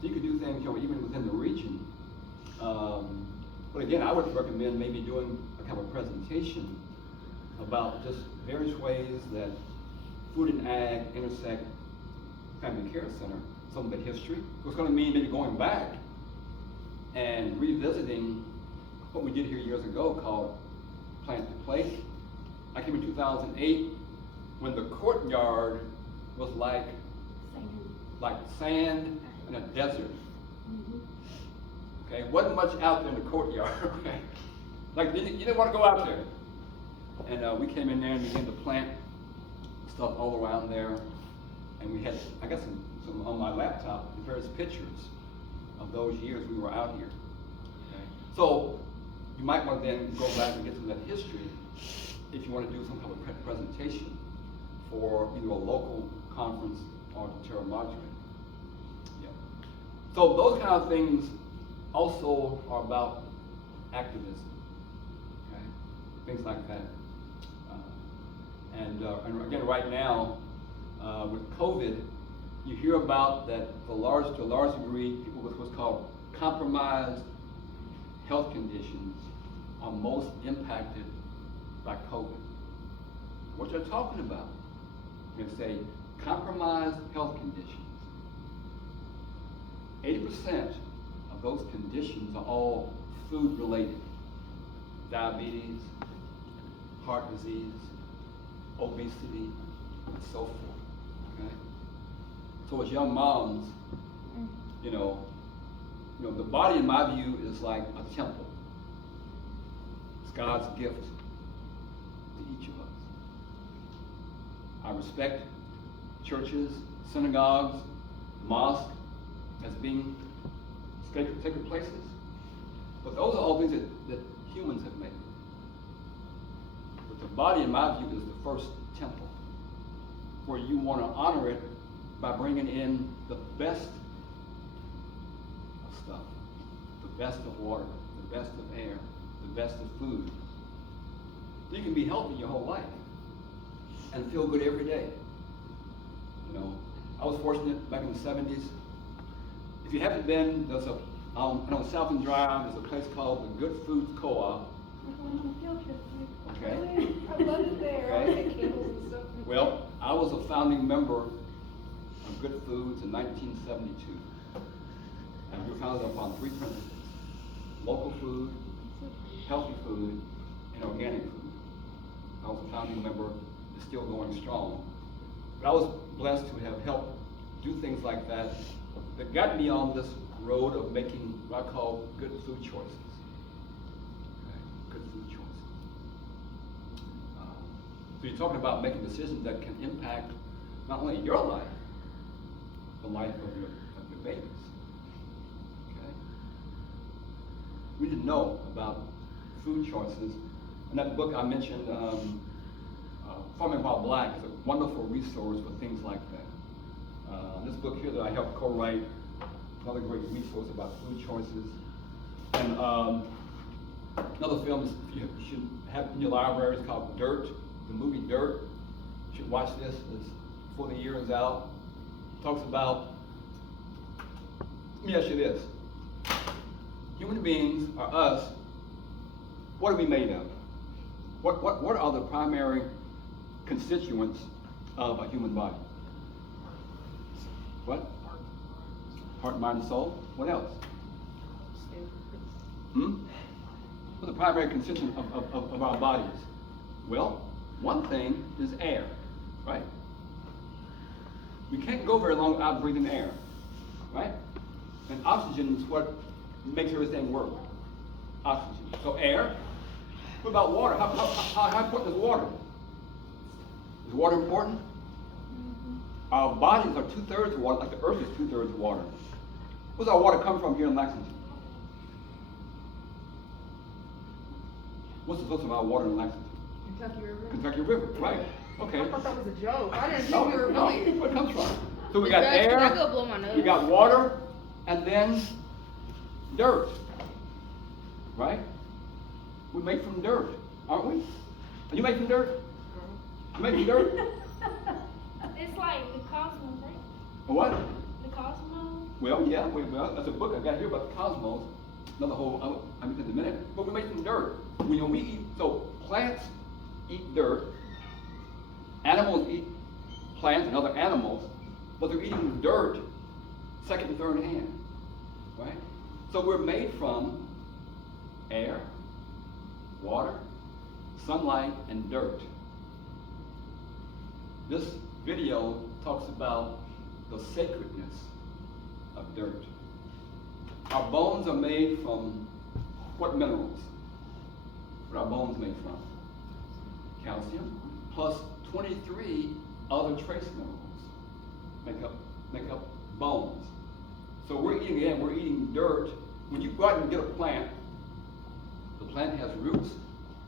So you could do things, even within the region. But again, I would recommend maybe doing a kind of a presentation about just various ways that food and ag intersect Family Care Center, some of the history. So it's going to mean maybe going back and revisiting what we did here years ago called Plant to Plate. I came in 2008 when the courtyard was like sand in a desert. Okay, wasn't much out there in the courtyard. Okay, like you didn't want to go out there. And we came in there and began to plant stuff all around there. And we had, I got some on my laptop, various pictures of those years we were out here. Okay, so you might want to then go back and get some of that history if you want to do some kind of presentation for either a local conference or the Terra Madre. Yeah. So those kind of things also are about activism, okay? Things like that. And again, right now, with COVID, you hear about that to a large degree, people with what's called compromised health conditions are most impacted by COVID. What you're talking about, you're going to say compromised health conditions. 80% of those conditions are all food related. Diabetes, heart disease, obesity, and so forth. Okay? So as young moms, the body in my view is like a temple. It's God's gift to each of us. I respect churches, synagogues, mosques as being sacred places. But those are all things that humans have made. But the body, in my view, is the first temple where you want to honor it by bringing in the best of stuff, the best of water, the best of air, the best of food. So you can be healthy your whole life and feel good every day. I was fortunate back in the 70s. If you haven't been, there's South and Drive, there's a place called the Good Foods Co-op. Field trip, too. Okay. I love it there. Okay. All the candles and stuff. Well, I was a founding member of Good Foods in 1972. And we were founded upon 3 principles: local food, healthy food, and organic food. I was a founding member, it's still going strong. But I was blessed to have helped do things like that that got me on this road of making what I call good food choices. Okay? Good food choices. So you're talking about making decisions that can impact not only your life, the life of your babies. Okay? We didn't know about food choices. In that book I mentioned, Farming While Black is a wonderful resource for things like that. This book here that I helped co-write, another great resource about food choices. And another film you should have in your library is called Dirt, the movie Dirt. You should watch this before the year is out. It talks about, let me ask you this. Human beings, are us, what are we made of? What are the primary constituents of a human body? What? Heart, mind, and soul. What else? What are the primary constituents of our bodies? Well, one thing is air, right? We can't go very long without breathing air, right? And oxygen is what makes everything work. Oxygen. So air. What about water? How important is water? Is water important? Our bodies are 2/3 water, like the earth is 2/3 water. Where's our water come from here in Lexington? What's the source of our water in Lexington? Kentucky River. Kentucky River, right? Okay. I thought that was a joke. I didn't No, think we were no, really. where it comes from? So we got Can I air, go blow my nose? we got water, and then dirt, right? We made from dirt, aren't we? Are you made from dirt? You made from dirt? It's like the cosmos, right? What? The cosmos. Well, yeah, well, that's a book I got here about the cosmos. Another whole, I'll get to in a minute. But we make from dirt. We eat, so plants eat dirt, animals eat plants and other animals, but they're eating dirt second and third hand, right? So we're made from air, water, sunlight, and dirt. This video talks about the sacredness of dirt. Our bones are made from what minerals? What are our bones made from? Calcium plus 23 other trace minerals make up bones. So we're eating dirt. When you go out and get a plant, the plant has roots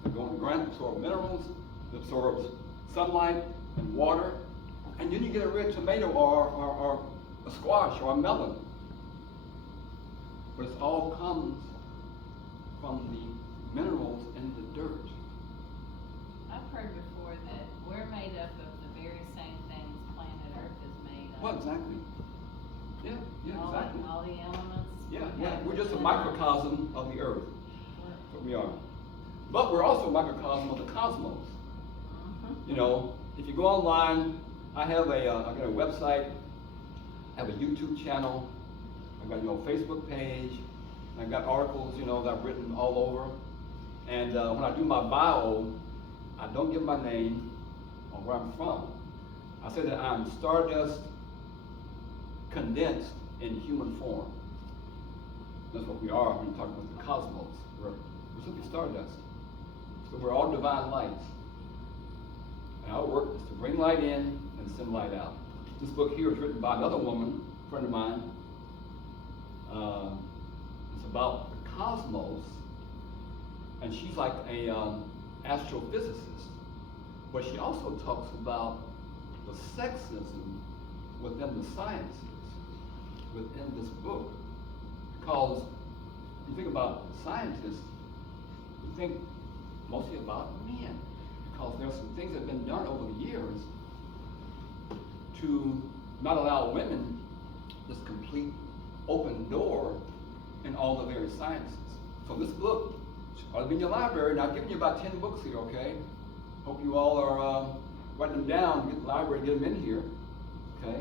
that go in the ground, absorb minerals, it absorbs sunlight and water, and then you get a red tomato or a squash or a melon. But it all comes from the minerals in the dirt. I've heard before that we're made up of the very same things planet Earth is made of. Well, exactly. Yeah, exactly. All the elements. Yeah. We're just a microcosm of the earth. That's what we are. But we're also a microcosm of the cosmos. You know, if you go online, I got a website, I have a YouTube channel, I've got a Facebook page, I've got articles, that I've written all over. And when I do my bio, I don't give my name or where I'm from. I say that I'm stardust condensed in human form. That's what we are when you talk about the cosmos. We're simply stardust. So we're all divine lights. And our work is to bring light in and send light out. This book here is written by another woman, a friend of mine. It's about the cosmos, and she's like a astrophysicist, but she also talks about the sexism within the sciences within this book. Because you think about scientists, you think mostly about men, because there are some things that have been done over the years to not allow women this complete open door in all the various sciences. So this book ought to be in your library, and I've given you about 10 books here, okay? Hope you all are write them down, get the library, get them in here, okay?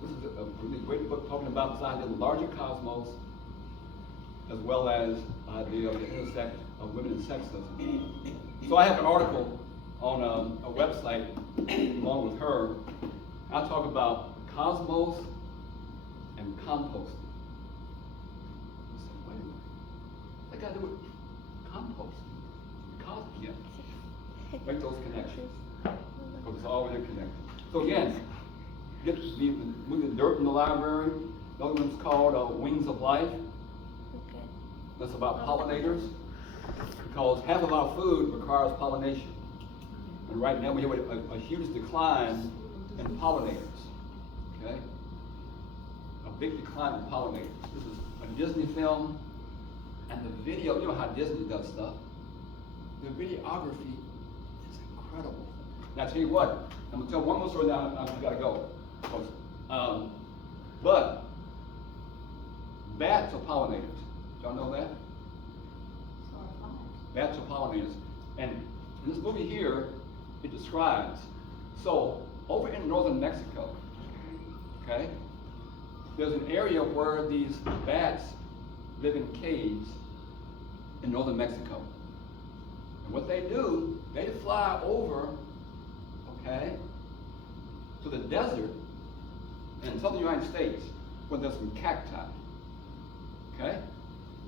This is a really great book talking about the idea of the larger cosmos, as well as the idea of the intersect of women and sexism. So I have an article on a website along with her. I talk about cosmos and composting. You say, wait a minute, what got to do with composting? Yeah. Make those connections, because it's all interconnected. So again, get move the dirt in the library. The other one's called Wings of Life. Okay. That's about pollinators, because half of our food requires pollination. And right now we have a huge decline in pollinators, okay? A big decline in pollinators. This is a Disney film, and the video, you know how Disney does stuff. The videography is incredible. Now, I tell you what, I'm gonna tell one more story, now I gotta go. But bats are pollinators. Y'all know that? Bats are pollinators. And in this movie here, it describes, so over in northern Mexico, okay, there's an area where these bats live in caves in northern Mexico. And what they do, they fly over, okay, to the desert in southern United States where there's some cacti, okay?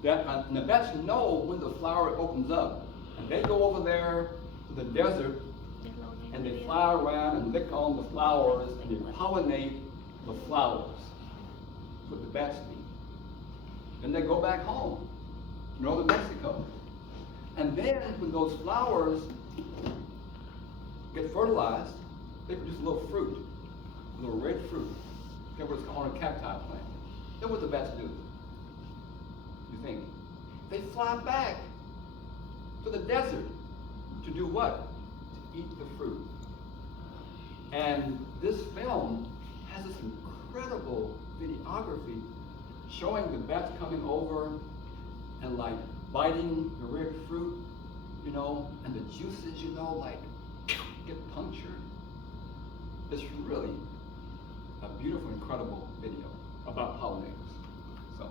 And the bats know when the flower opens up, and they go over there to the desert and they fly around and lick on the flowers and they pollinate the flowers. That's what the bats do. Then they go back home to northern Mexico. And then when those flowers get fertilized, they produce a little fruit, a little red fruit. That's what's called a cacti plant. Then what the bats do? You think? They fly back to the desert to do what? To eat the fruit. And this film has this incredible videography showing the bats coming over and like biting the red fruit, you know, and the juices, you know, like get punctured. It's really a beautiful, incredible video about pollinators. So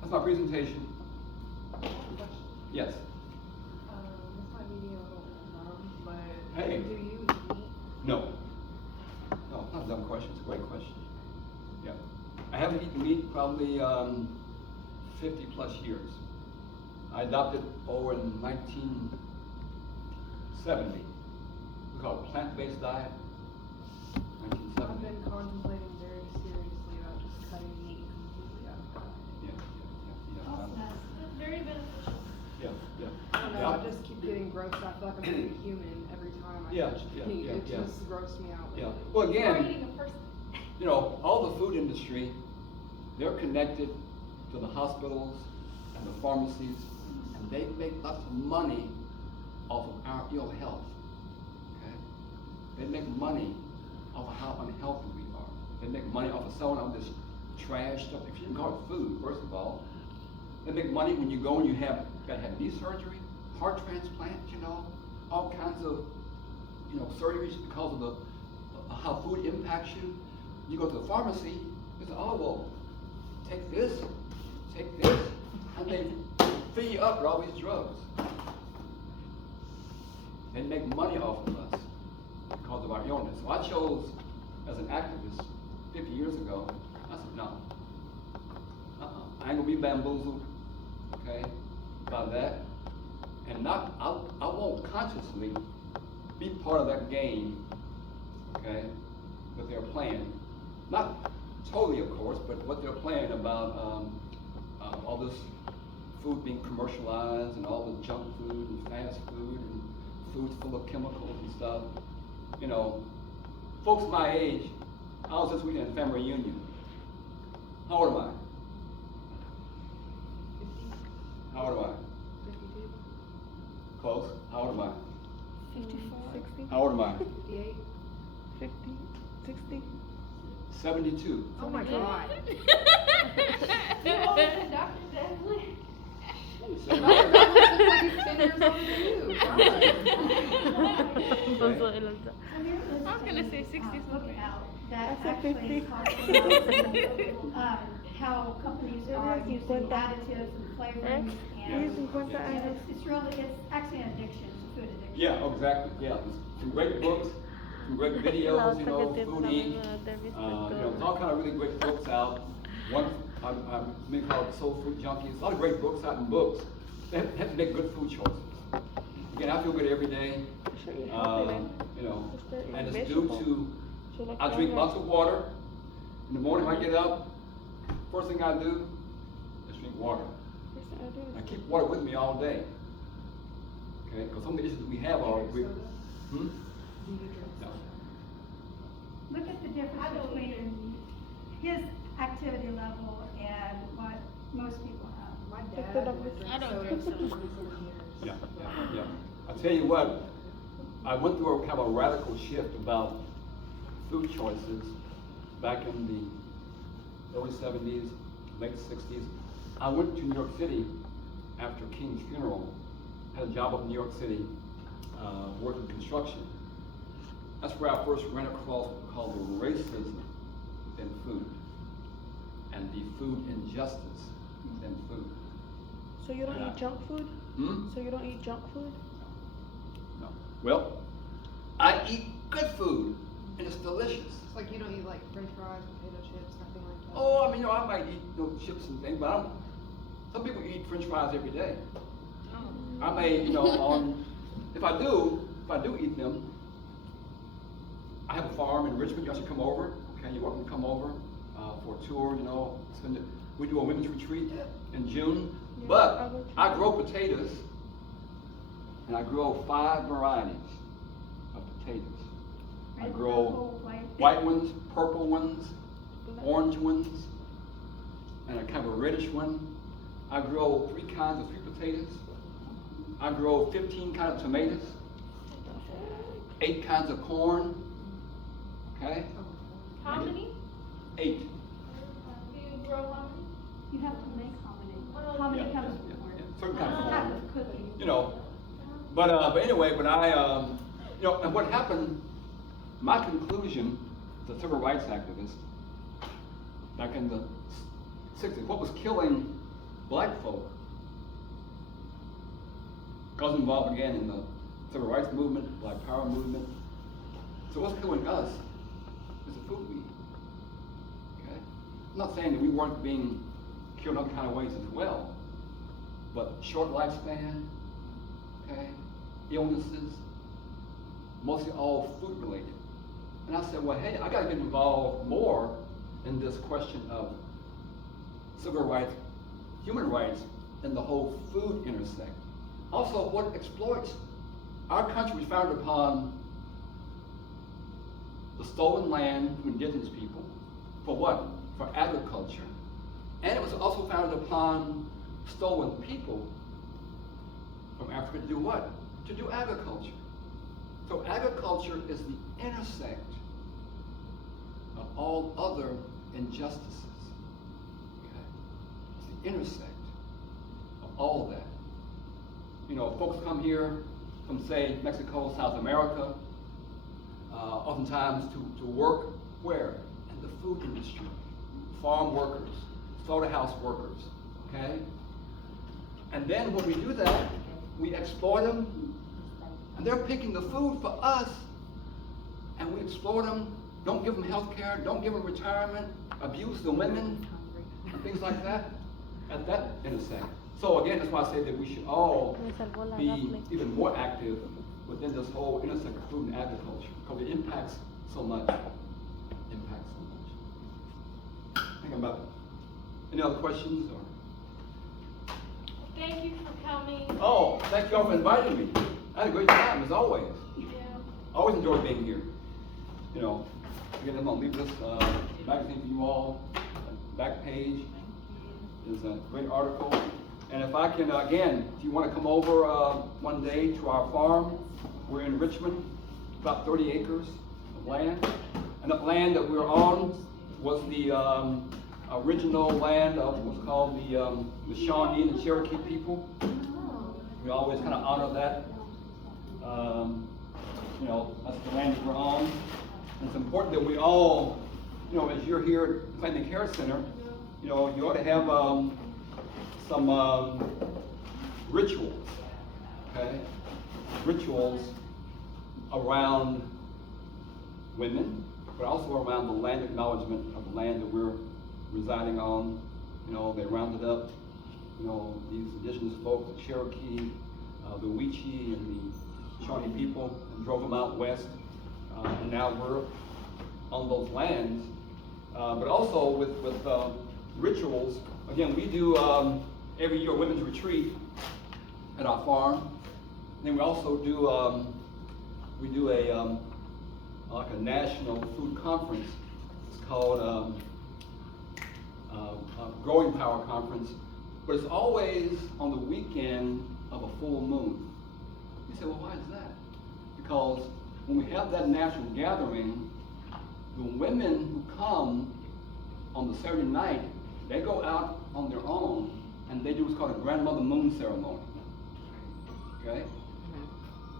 that's my presentation. Yes. This might be a little dumb, but Hey. do you eat? No. No, not a dumb question. It's a great question. Yeah. I haven't eaten meat probably 50 plus years. I adopted over in 1970. We call it plant-based diet. I've 1970. been contemplating very seriously about just cutting meat completely out of my diet. That's very beneficial. Yeah. I don't know, I just keep getting grossed out. I feel like I'm eating a human every time I Yeah, touch yeah, meat. yeah, It yeah. just grossed me out Yeah. lately. Well, Or again, eating a person. you know, all the food industry, they're connected to the hospitals and the pharmacies, and they make lots of money off of our ill health. Okay? They make money off of how unhealthy we are. They make money off of selling all this trash stuff. If you can call it food, first of all, they make money when you go and you gotta have knee surgery, heart transplant, you know, all kinds of, you know, surgeries because of how food impacts you. You go to the pharmacy, they say, oh, well, take this, and they fill you up with all these drugs. They make money off of us because of our illness. So I chose, as an activist 50 years ago, I said, no, I ain't gonna be bamboozled, okay, by that. And I won't consciously be part of that game, okay, that they're playing. Not totally, of course, but what they're playing about all this food being commercialized and all the junk food and fast food and foods full of chemicals and stuff. You know, folks my age, I was this weekend at a family reunion. How old am I? 50? How old am I? 52? Close. How old am I? 54. 60? How old am I? 58? 50, 60. 72. Oh my god. You're older than Dr. Deadly. I was gonna say 60 book something. out that That's a actually 50. talks about, how companies are using additives and flavorings and it's really, it's actually an addiction, it's a food addiction. Yeah, exactly, yeah. Some great books, some great videos, you know, Food Inc. There's all kind of really great books out. One, I'm being called Soul Food Junkies. A lot of great books out in books. They have to make good food choices. Again, I feel good every day. You know, and it's due to, I drink lots of water. In the morning when I get up, first thing I do is drink water. I keep water with me all day. Okay, because some of the issues we have are, no. Look at the difference between his activity level and what most people have. My dad was I don't drink soda. Yeah. I tell you what, I went through a kind of a radical shift about food choices back in the early 70s, late 60s. I went to New York City after King's funeral, had a job up in New York City, working construction. That's where I first ran across what we call the racism within food and the food injustice within food. So you don't eat junk food? Hmm? So you don't eat junk food? No. Well, I eat good food, and it's delicious. It's like you don't eat like French fries, potato chips, nothing like that. Oh, I mean, I might eat chips and things, but some people eat French fries every day. I may, if I do eat them, I have a farm in Richmond. You should come over. Okay, you're welcome to come over for a tour. We do a women's retreat in June. Yeah, But I grow potatoes, and I grow 5 varieties of potatoes. I Red, grow purple, white ones, purple ones, orange ones, and a kind of a reddish one. I grow 3 kinds of sweet potatoes. I grow 15 kinds of tomatoes, 8 kinds of corn. Okay? How many? 8. You grow how many? You have to make how many Yeah, comes yeah, before? yeah. Certain kind of Type corn. of cookie. But anyway, when and what happened, my conclusion as a civil rights activist back in the 60s, what was killing black folk, got involved again in the civil rights movement, black power movement. So what's killing us is the food we eat. Okay? I'm not saying that we weren't being killed in other kind of ways as well, but short lifespan, okay, illnesses, mostly all food related. And I said, well, hey, I gotta get involved more in this question of civil rights, human rights, and the whole food intersect. Also, what exploits our country was founded upon the stolen land from indigenous people. For what? For agriculture. And it was also founded upon stolen people from Africa to do what? To do agriculture. So agriculture is the intersect of all other injustices. Okay? It's the intersect of all of that. Folks come here from, say, Mexico, South America, oftentimes to work where? In the food industry. Farm workers, slaughterhouse workers, okay? And then when we do that, we exploit them, and they're picking the food for us, and we exploit them, don't give them health care, don't give them retirement, abuse the women, and things like that, at that intersect. So again, that's why I say that we should all be even more active within this whole intersect of food and agriculture, because it impacts so much. Think about it. Any other questions? Thank you for coming. Oh, thank you all for inviting me. I had a great time, as always. Yeah. Always enjoy being here. Again, I'm going to leave this magazine for you all. Back page is a great article. And if I can, again, if you want to come over one day to our farm, we're in Richmond, about 30 acres of land. And the land that we're on was the original land of what's called the Shawnee and the Cherokee people. We always kind of honor that. You know, that's the land that we're on. And it's important that we all, you know, as you're here at the Family Care Center, you know, you ought to have some rituals, okay? Rituals around women, but also around the land acknowledgement of the land that we're residing on. You know, they rounded up, you know, these indigenous folk, the Cherokee, the Weechee, and the Shawnee people, and drove them out west. And now we're on those lands. But also with rituals, again, we do every year a women's retreat at our farm. And then we also do like a national food conference. It's called Growing Power Conference, but it's always on the weekend of a full moon. You say, well, why is that? Because when we have that national gathering, the women who come on the Saturday night, they go out on their own and they do what's called a grandmother moon ceremony. Okay?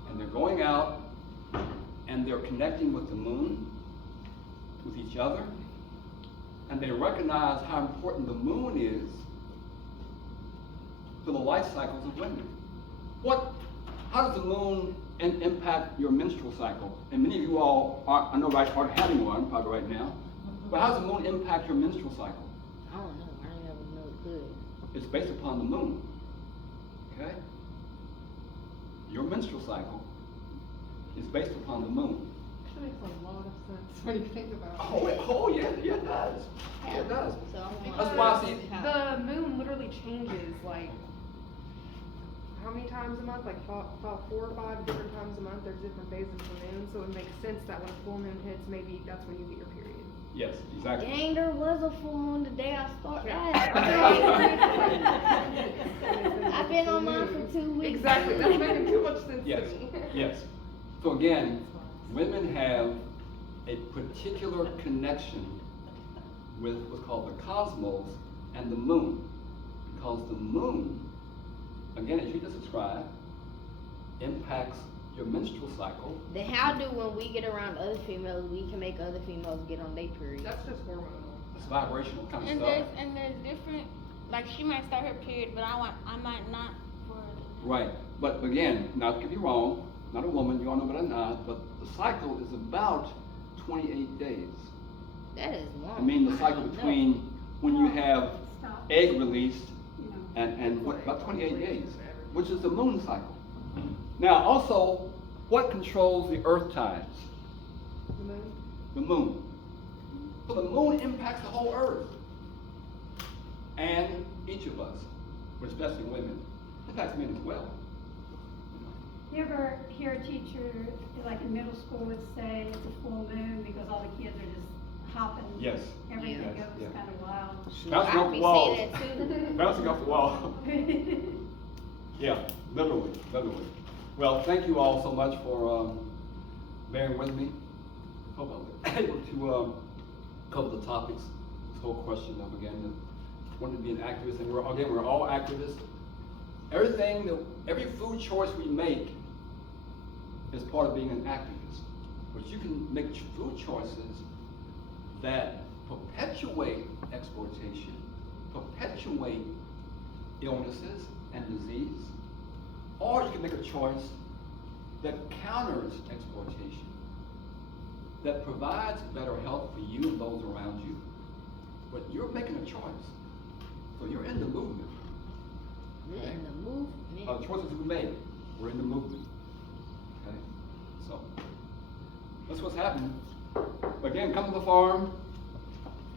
And they're going out and they're connecting with the moon, with each other, and they recognize how important the moon is to the life cycles of women. How does the moon impact your menstrual cycle? And many of you all I know are having one probably right now. But how does the moon impact your menstrual cycle? I don't know. I ain't never know it could. It's based upon the moon. Okay? Your menstrual cycle is based upon the moon. That makes a lot of sense when you think about it. Oh yeah, it does. Yeah, it does. So I'm That's why I see The moon literally changes, like, how many times a month? Like about 4 to 5 different times a month. There's different phases of the moon, so it makes sense that when a full moon hits, maybe that's when you get your period. yes, exactly. Dang, there was a full moon the day I started. I've been on mine for 2 weeks. Exactly, that's making too much sense Yes, to me. yes. So again, women have a particular connection with what's called the cosmos and the moon. Because the moon, again, as you just described, impacts your menstrual cycle. Then how do when we get around other females, we can make other females get on their period? That's just hormonal. It's vibrational kind of And stuff. there's different, like she might start her period, but I might not for Right. But again, not to be wrong, not a woman, you all know better than I, but the cycle is about 28 days. That is long. I mean the cycle between when you have Stop. egg released You know. and about 28 days, which is the moon cycle. Now also, what controls the earth tides? The moon? The moon. So the moon impacts the whole earth. And each of us, but especially women, impacts men as well. You ever hear a teacher, like in middle school, would say it's a full moon because all the kids are just hopping? Yes. Everything Yes, goes yeah. kind of wild. Bouncing I off the be walls. saying that too. Bouncing off the wall. Yeah, literally. Well, thank you all so much for bearing with me. Hope I was able to cover the topics. This whole question of, again, wanting to be an activist, and we're all activists. Every food choice we make is part of being an activist. But you can make food choices that perpetuate exploitation, perpetuate illnesses and disease, or you can make a choice that counters exploitation, that provides better health for you and those around you. But you're making a choice, so you're in the movement. We're in the movement. The choices we make, we're in the movement. Okay, so that's what's happening. Again, come to the farm.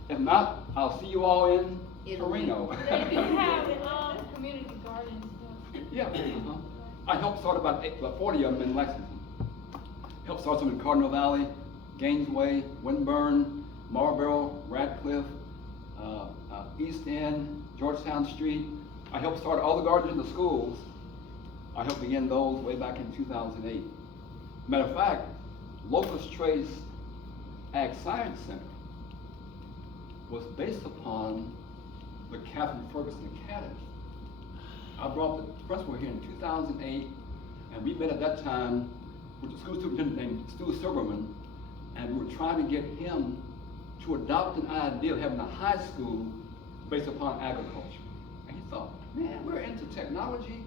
If not, I'll see you all in Torino. They do have community gardens. Yeah. I helped start about 40 of them in Lexington. Helped start some in Cardinal Valley, Gainesway, Winburn, Marlboro, Radcliffe, East End, Georgetown Street. I helped start all the gardens in the schools. I helped begin those way back in 2008. Matter of fact, Locust Trace Ag Science Center was based upon the Catherine Ferguson Academy. I brought the principal here in 2008, and we met at that time with the school superintendent named Stu Silverman, and we were trying to get him to adopt an idea of having a high school based upon agriculture. And he thought, man, we're into technology,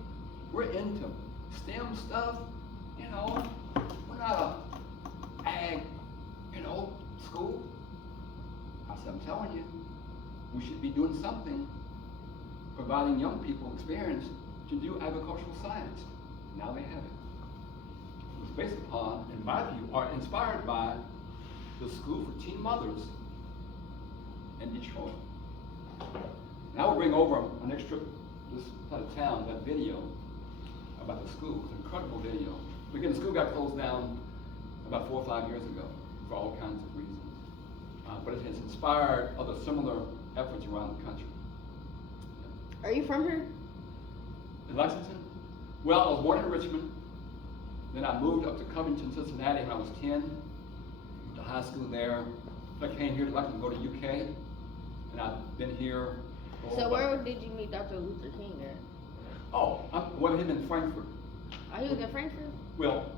we're into STEM stuff, you know, we're not a ag, you know, school. I said, I'm telling you, we should be doing something, providing young people experience to do agricultural science. Now they have it. It was based upon, in my view, or inspired by the School for Teen Mothers in Detroit. Now we'll bring over on next trip this side of town, that video about the school. It's an incredible video. Again, the school got closed down about 4 or 5 years ago for all kinds of reasons. But it has inspired other similar efforts around the country. Are you from here? In Lexington? Well, I was born in Richmond. Then I moved up to Covington, Cincinnati when I was 10. Went to high school there. I came here to Lexington to go to UK. And I've been here. So where did you meet Dr. Luther King at? Oh, I met him in Frankfurt. Oh, he was in Frankfurt? Well,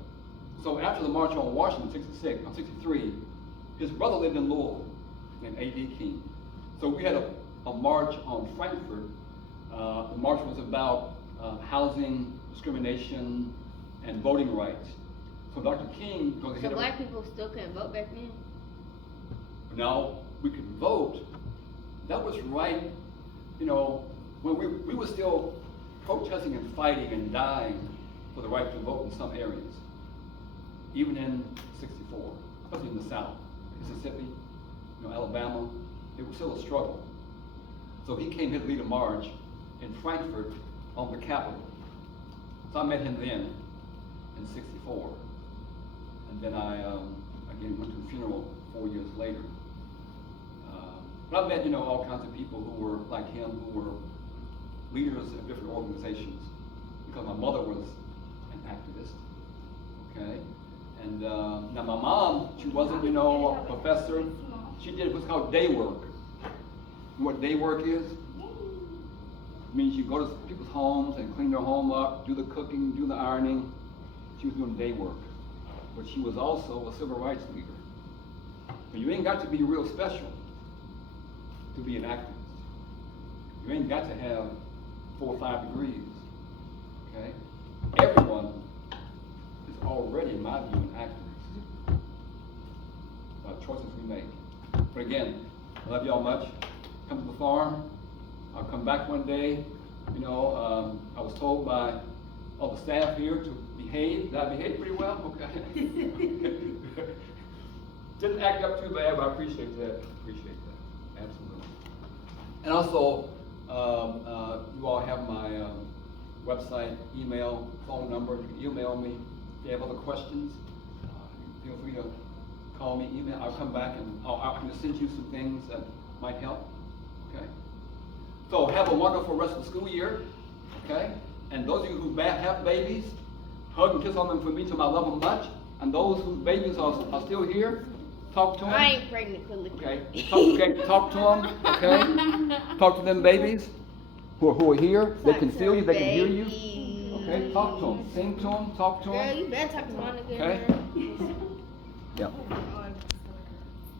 so after the March on Washington, 63, his brother lived in Louisville, named A.D. King. So we had a march on Frankfurt. The march was about housing, discrimination, and voting rights. So Dr. King goes ahead. So black people still couldn't vote back then? No, we could vote. That was right, you know, when we were still protesting and fighting and dying for the right to vote in some areas. Even in 64, especially in the South, Mississippi, you know, Alabama, it was still a struggle. So he came here to lead a march in Frankfurt on the Capitol. So I met him then in 64. And then I, again, went to the funeral 4 years later. But I've met, you know, all kinds of people who were like him, who were leaders of different organizations, because my mother was an activist, okay? And now my mom, she wasn't, you know, a professor. She did what's called day work. You know what day work is? It means you go to people's homes and clean their home up, do the cooking, do the ironing. She was doing day work. But she was also a civil rights leader. But you ain't got to be real special to be an activist. You ain't got to have 4 or 5 degrees, okay? Everyone is already, in my view, an activist by the choices we make. But again, I love y'all much. Come to the farm. I'll come back one day. You know, I was told by all the staff here to behave. Did I behave pretty well? Okay. Didn't act up too bad, but I appreciate that. Absolutely. And also, you all have my website, email, phone number. You can email me if you have other questions. Feel free to call me, email. I'll come back and I can send you some things that might help. Okay. So have a wonderful rest of the school year. Okay. And those of you who have babies, hug and kiss on them for me till I love them much. And those whose babies are still here, talk to them. I ain't pregnant, Philip. Okay. Talk to them. Okay. Talk to them babies who are here. They can feel you. They can hear you. Okay. Talk to them. Sing to them. Talk to them. Girl, you better talk to Monica. Okay. Yeah.